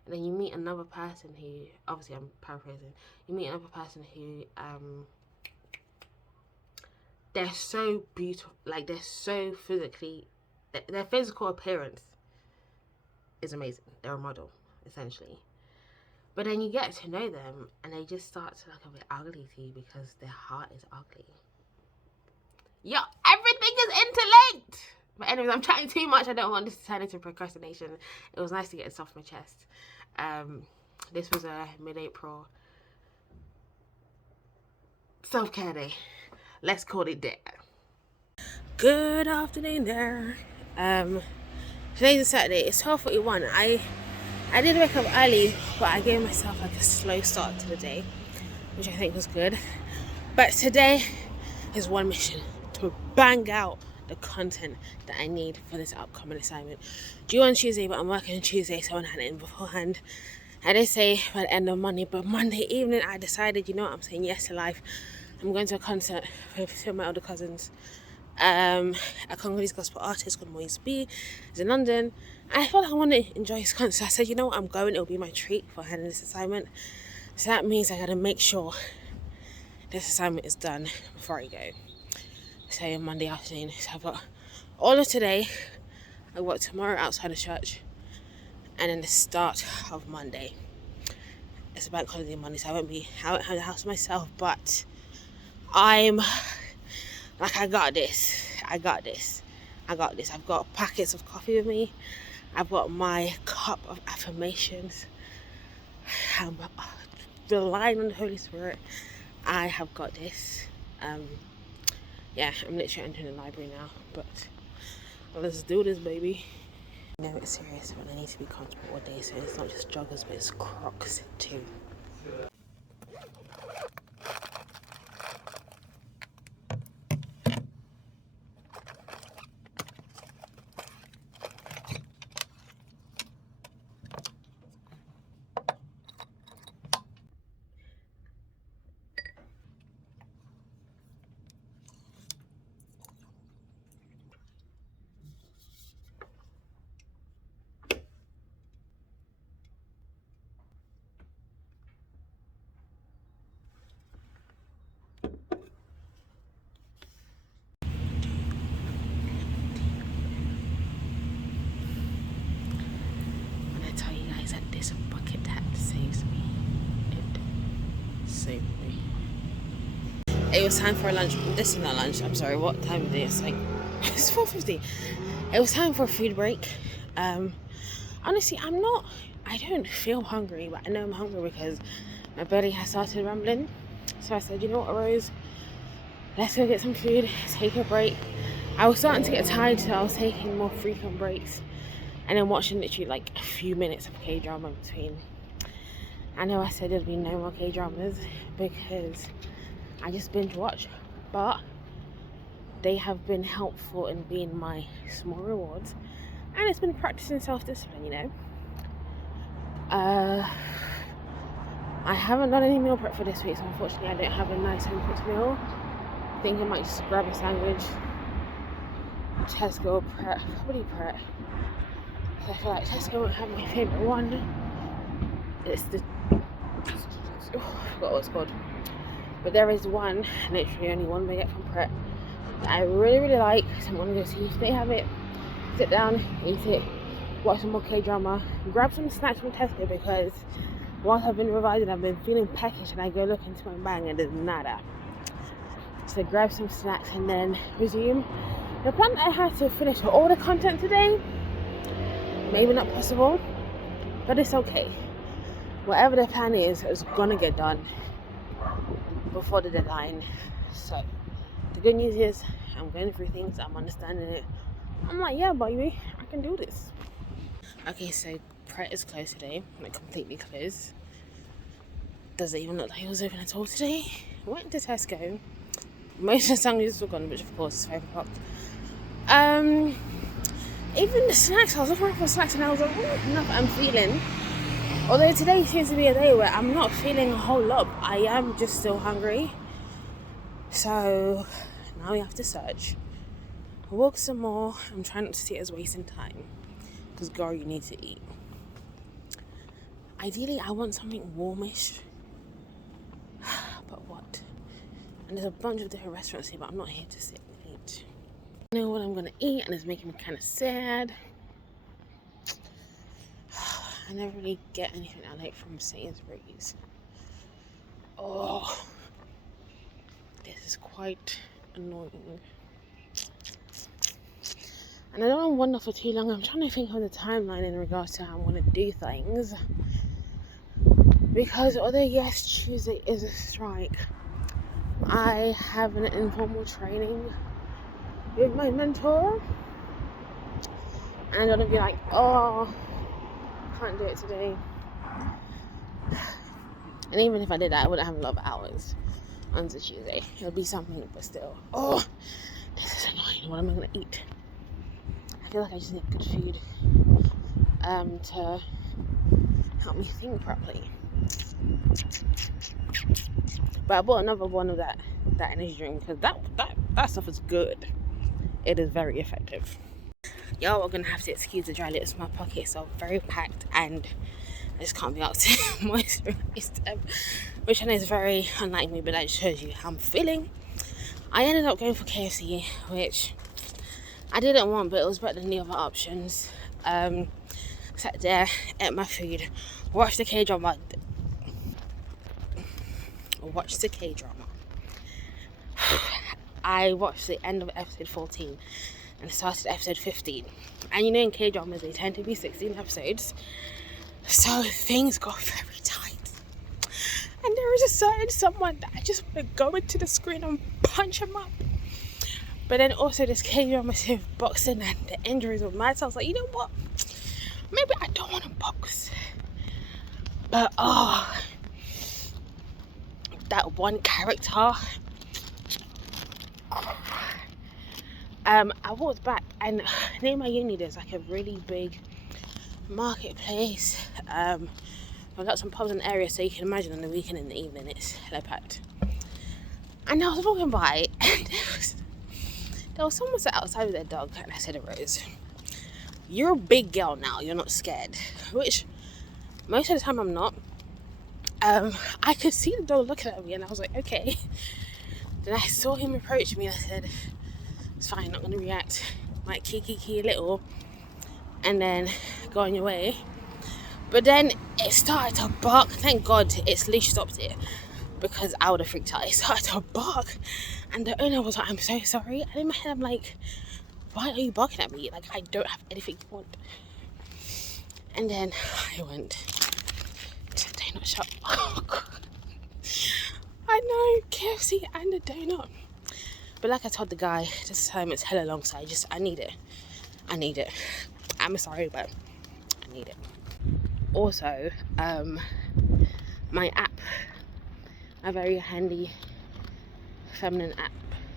And then you meet another person who, obviously I'm paraphrasing, you meet another person who they're so beautiful, like they're so physically, their physical appearance is amazing. They're a model, essentially. But then you get to know them and they just start to look a bit ugly to you because their heart is ugly. Yo, everything is interlinked. But anyways, I'm chatting too much. I don't want this to turn into procrastination. It was nice to get this off my chest. This was a mid-April self-care day. Let's call it that. Good afternoon there. Today's a Saturday. It's 12:41. I did wake up early, but I gave myself like a slow start to the day, which I think was good. But today is one mission: to bang out the content that I need for this upcoming assignment. Due on Tuesday, but I'm working on Tuesday, so I had it in beforehand. I did say by the end of Monday, but Monday evening I decided, I'm saying yes to life. I'm going to a concert with two of my older cousins. A Congolese gospel artist called Moise B is in London, and I felt like I want to enjoy his concert. I said, I'm going, it'll be my treat for handling this assignment. So that means I gotta make sure this assignment is done before I go. So Monday afternoon, so I've got all of today. I work tomorrow outside of church, and then the start of Monday. It's a bank holiday Monday, so I won't have the house myself, but I'm like, I got this. I've got packets of coffee with me. I've got my cup of affirmations. I'm relying on the Holy Spirit. I have got this. Yeah, I'm literally entering the library now, but let's do this, baby. I know it's serious, but I need to be comfortable all day, so it's not just joggers, but it's Crocs too. I tell you guys that this bucket hat saves me. It saved me. It was time for lunch. This is not lunch. I'm sorry. What time is it? It's like it's 4:50. It was time for a food break. Honestly, I don't feel hungry, but I know I'm hungry because my belly has started rumbling. So I said, you know what, Rose? Let's go get some food. Take a break. I was starting to get tired, so I was taking more frequent breaks. And then watching literally like a few minutes of K-drama in between. I know I said there'd be no more K-dramas because I just binge watch, but they have been helpful in being my small rewards, and it's been practicing self-discipline, you know. I haven't done any meal prep for this week, so unfortunately I don't have a nice home cooked meal. I think I might just grab a sandwich, Tesco or Pret, probably Pret. I feel like Tesco won't have my favourite one. It's the I forgot what it's called, but there is one, literally only one they get from Pret, that I really like. So I'm gonna go see if they have it. Sit down, eat it, watch some more K-drama, grab some snacks from Tesco, because whilst I've been revising, I've been feeling peckish, and I go look into my bag and there's nada. So grab some snacks and then resume. The plan that I had to finish all the content today, maybe not possible, but it's okay. Whatever the plan is, it's gonna get done before the deadline. So the good news is I'm going through things, I'm understanding it. I'm like, yeah, baby, I can do this. Okay, so Pret is closed today, like completely closed. Does it even look like it was open at all today? Went to Tesco. Most of the sandwiches were gone, which of course is 5 o'clock. Even the snacks, I was looking for snacks and I was like, enough I'm feeling. Although today seems to be a day where I'm not feeling a whole lot, I am just still hungry. So now we have to search. Walk some more. I'm trying not to see it as wasting time, because girl, you need to eat. Ideally, I want something warmish. But what? And there's a bunch of different restaurants here, but I'm not here to sit and eat. I know what I'm gonna eat, and it's making me kind of sad. I never really get anything I like from Sainsbury's. Oh, this is quite annoying. And I don't want to wander for too long. I'm trying to think of the timeline in regards to how I'm going to do things. Because although yes, Tuesday is a strike, I have an informal training with my mentor. And I'm going to be like, oh, can't do it today. And even if I did that, I wouldn't have a lot of hours on the Tuesday. It'll be something, but still. Oh, this is annoying. What am I going to eat? I feel like I just need good food to help me think properly. But I bought another one of that energy drink, because that stuff is good. It is very effective. Y'all are gonna have to excuse the dry lips. My pockets are very packed and I just can't be asked to moisturize them, which I know is very unlike me, but that shows you how I'm feeling. I ended up going for KFC, which I didn't want, but it was better than the other options. Sat there, ate my food, watched the K-drama. I watched the end of episode 14 and started episode 15. And you know, in K-dramas they tend to be 16 episodes, so things got very tight. And there was a certain someone that I just want to go into the screen and punch him up. But then also this K-drama with boxing and the injuries of mad, so I was like, you know what? Maybe I don't want to box. But that one character. I walked back, and near my uni there's like a really big marketplace. I've got some pubs in the area, so you can imagine on the weekend in the evening it's hella packed. And I was walking by, and there was someone sat outside with their dog, and I said to Rose, "You're a big girl now. You're not scared," which most of the time I'm not. I could see the dog looking at me, and I was like, okay. Then I saw him approach me, and I said, it's fine, not gonna react. Might kiki a little, and then go on your way. But then it started to bark. Thank God its leash stopped it, because I would have freaked out. It started to bark, and the owner was like, "I'm so sorry." And in my head I'm like, why are you barking at me? Like, I don't have anything you want. And then I went to the donut shop. Oh God. I know, KFC and a donut. But like I told the guy, this time it's hella long, so I need it. I'm sorry, but I need it. Also, my app, a very handy feminine app,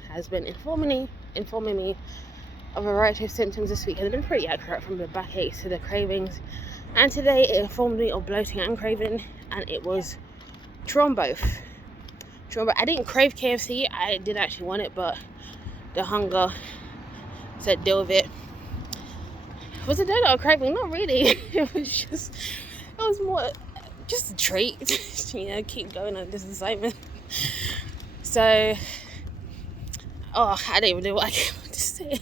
has been informing me of a variety of symptoms this week, and they've been pretty accurate, from the backaches to the cravings. And today it informed me of bloating and craving, and it was both. I didn't crave KFC. I did actually want it, but the hunger said deal with it. Was a donut a craving? Not really. It was more just a treat. Keep going on this assignment. So, I don't even know what I came to say.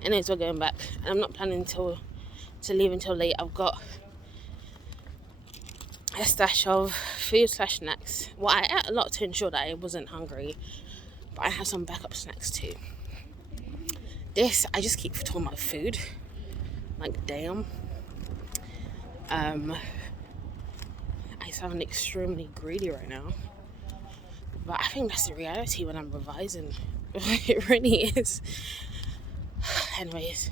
Anyways, we're going back, and I'm not planning to leave until late. I've got a stash of food/snacks. Well, I ate a lot to ensure that I wasn't hungry, but I have some backup snacks too. I just keep talking about food. Like, damn. I sound extremely greedy right now, but I think that's the reality when I'm revising. It really is. Anyways,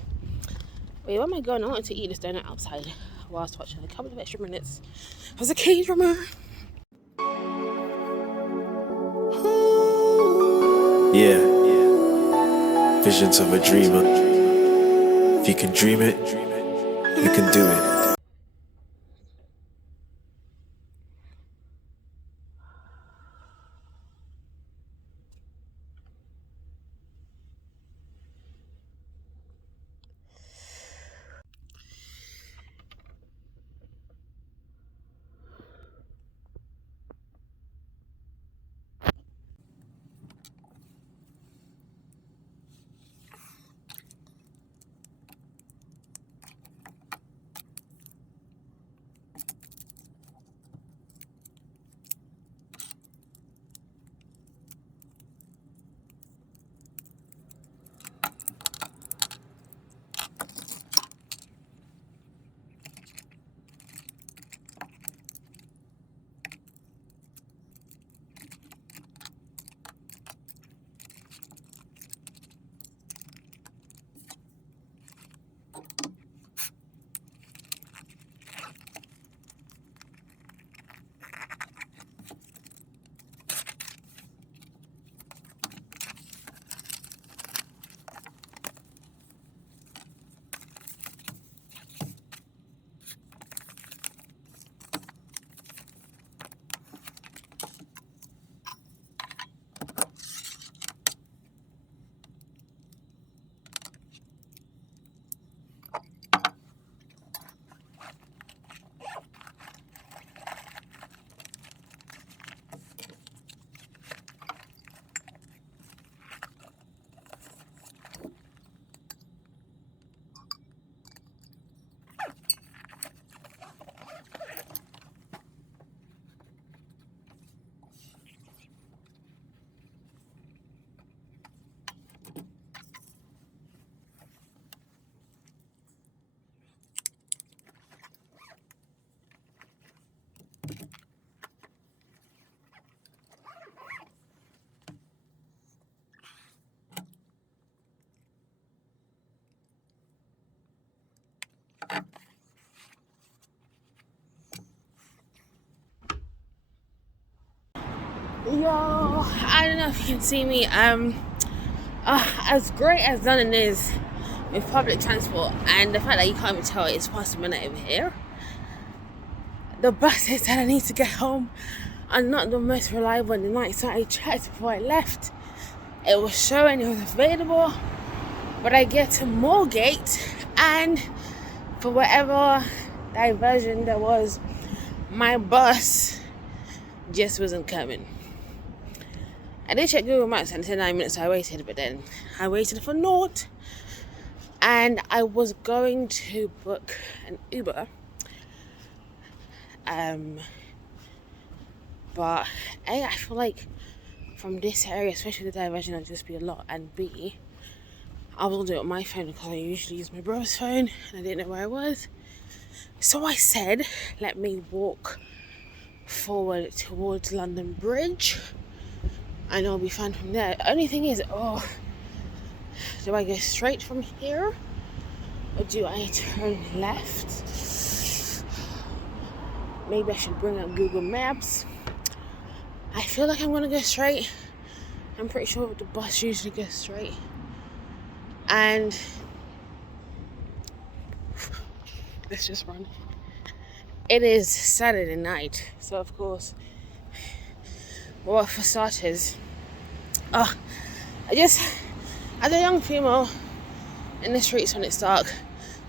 wait, where am I going? I wanted to eat this donut outside whilst watching a couple of extra minutes. It was a K-drama. Yeah, visions of a dreamer. If you can dream it, you can do it. Yo, I don't know if you can see me. As great as London is with public transport, and the fact that you can't even tell it's past midnight over here, the buses that I need to get home are not the most reliable in the night. So I checked before I left. It was showing it was available, but I get to Moorgate, and for whatever diversion there was, my bus just wasn't coming. I did check Google Maps and it said 9 minutes, so I waited, but then I waited for naught. And I was going to book an Uber. But A, I feel like from this area, especially the diversion, it'll just be a lot. And B, I will do it on my phone because I usually use my brother's phone and I didn't know where I was. So I said, let me walk forward towards London Bridge. I know I'll be fine from there. Only thing is, do I go straight from here or do I turn left? Maybe I should bring up Google Maps. I feel like I'm gonna go straight. I'm pretty sure the bus usually goes straight. And let's just run. It is Saturday night, so of course, well, for starters, as a young female in the streets when it's dark,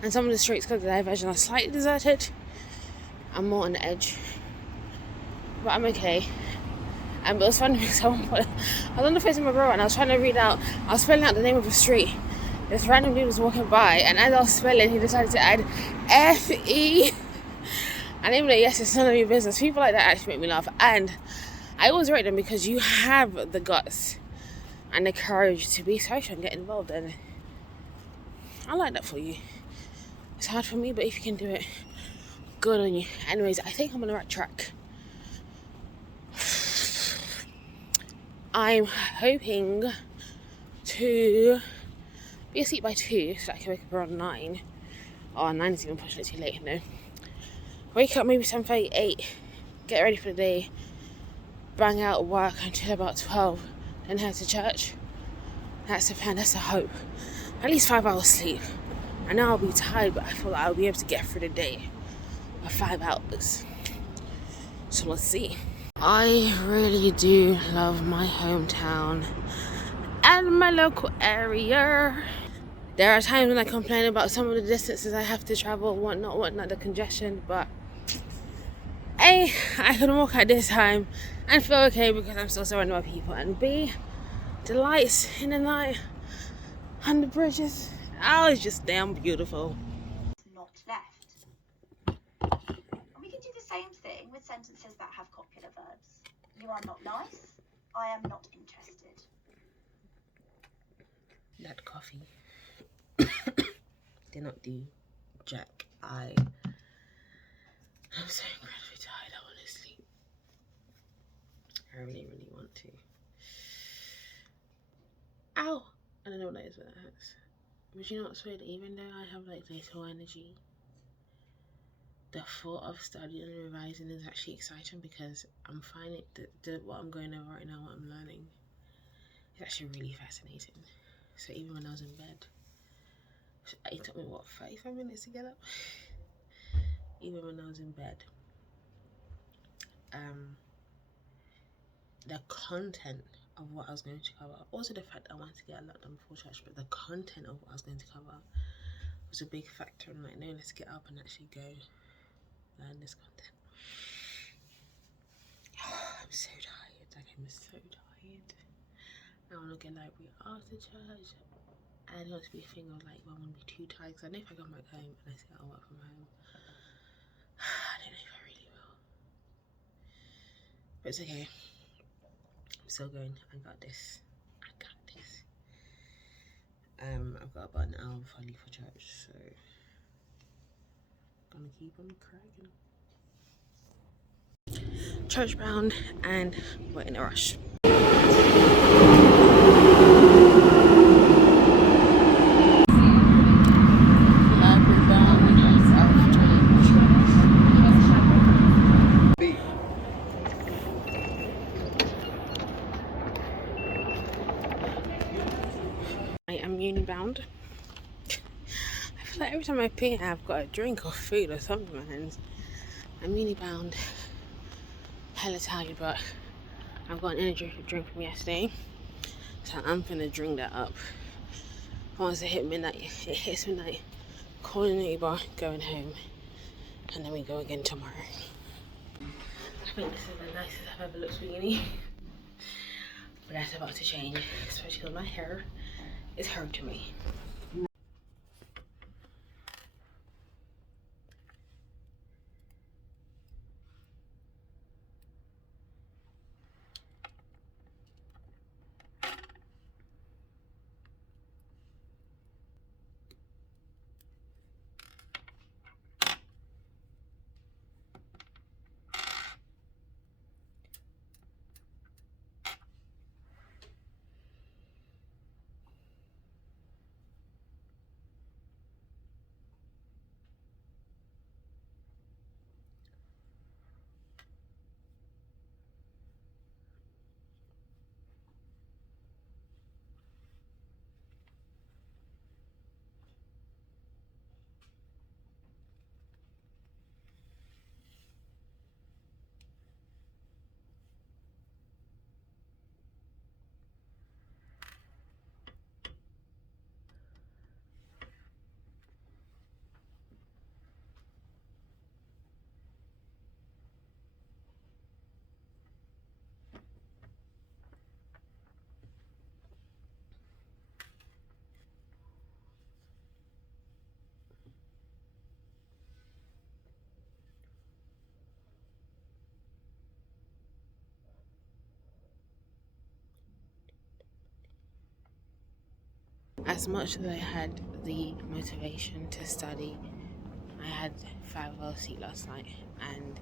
and some of the streets because of the diversion are slightly deserted, I'm more on the edge, but I'm okay. And it was funny because I was on the phone with my brother and I was trying to I was spelling out the name of the street. This random dude was walking by, and as I was spelling, he decided to add F-E. And even though, yes, it's none of your business, people like that actually make me laugh. And I always rate them because you have the guts and the courage to be social and get involved, and I like that for you. It's hard for me, but if you can do it, good on you. Anyways, I think I'm on the right track. I'm hoping to be asleep by 2 so I can wake up around 9. Oh, 9 is even pushing it too late, no. Wake up maybe 7:30, 8, get ready for the day, bang out work until about 12, then head to church. That's the plan, that's the hope. At least 5 hours sleep. I know I'll be tired, but I feel like I'll be able to get through the day for 5 hours. So let's see. I really do love my hometown and my local area. There are times when I complain about some of the distances I have to travel, whatnot, the congestion, but A, I can walk at this time and feel okay because I'm still surrounded by people, and B, the lights in the night and the bridges, it's just damn beautiful. Not left. And we can do the same thing with sentences that have copular verbs. You are not nice. I am not interested. That coffee did not do jack. I'm so incredibly tired. I want to sleep. I really, really want to. Ow! I don't know what that is, but that hurts. Would you not say that even though I have like little energy, the thought of studying and revising is actually exciting because I'm finding that what I'm going over right now, what I'm learning, is actually really fascinating. So even when I was in bed, it took me 35 minutes to get up. Even when I was in bed, the content of what I was going to cover, also the fact that I wanted to get a lot done before church, but the content of what I was going to cover was a big factor in like, no, let's get up and actually go learn this content. I'm so tired. Like, I'm so tired. I want to get library after church. I don't want to be a thing of like, well, I'm going to be too tired, because I know if I come back home and I say I'll work from home, I don't know if I really will. But it's okay. I'm still going. I got this. I've got about an hour before I leave for church, so I'm gonna keep on cracking. Church bound, and we're in a rush. time I pee, I've got a drink or food or something in my hands. I'm really bound. Hella tired, but I've got an energy drink from yesterday, so I'm gonna drink that up. Once it hits midnight, calling an Uber, going home, and then we go again tomorrow. I think this is the nicest I've ever looked for uni, but that's about to change, especially because my hair is hurting me. As much as I had the motivation to study, I had 5 hours sleep last night, and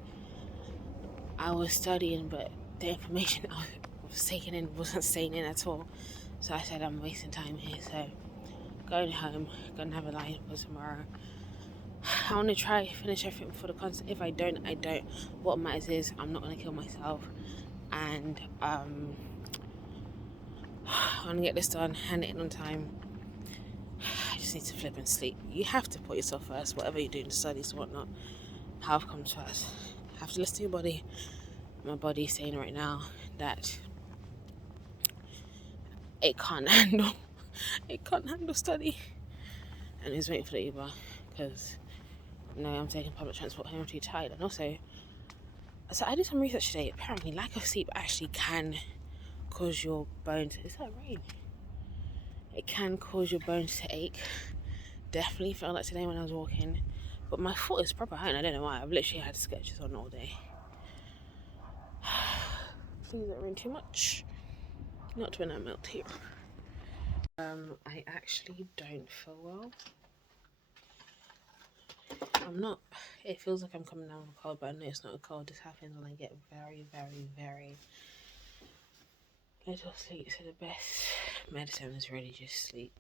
I was studying, but the information I was taking in wasn't staying in at all. So I said I'm wasting time here. So going home, gonna have a line for tomorrow. I want to try finish everything for the concert. If I don't, I don't. What matters is I'm not gonna kill myself, and I want to get this done, hand it in on time. I just need to flip and sleep. You have to put yourself first, whatever you're doing, studies or whatnot. Health comes first. You have to listen to your body. My body is saying right now that it can't handle study, and it's waiting for the Uber because I'm taking public transport home. I'm too tired, and also, so I did some research today. Apparently, lack of sleep actually can cause your bones. Is that rain? It can cause your bones to ache. Definitely felt like today when I was walking, but my foot is proper hurting. I don't know why. I've literally had sketches on all day. Please don't rain too much. Not when I melt here. I actually don't feel well. I'm not. It feels like I'm coming down with a cold, but I know it's not a cold. This happens when I get very, very, very little sleep. So the best medicine is really just sleep.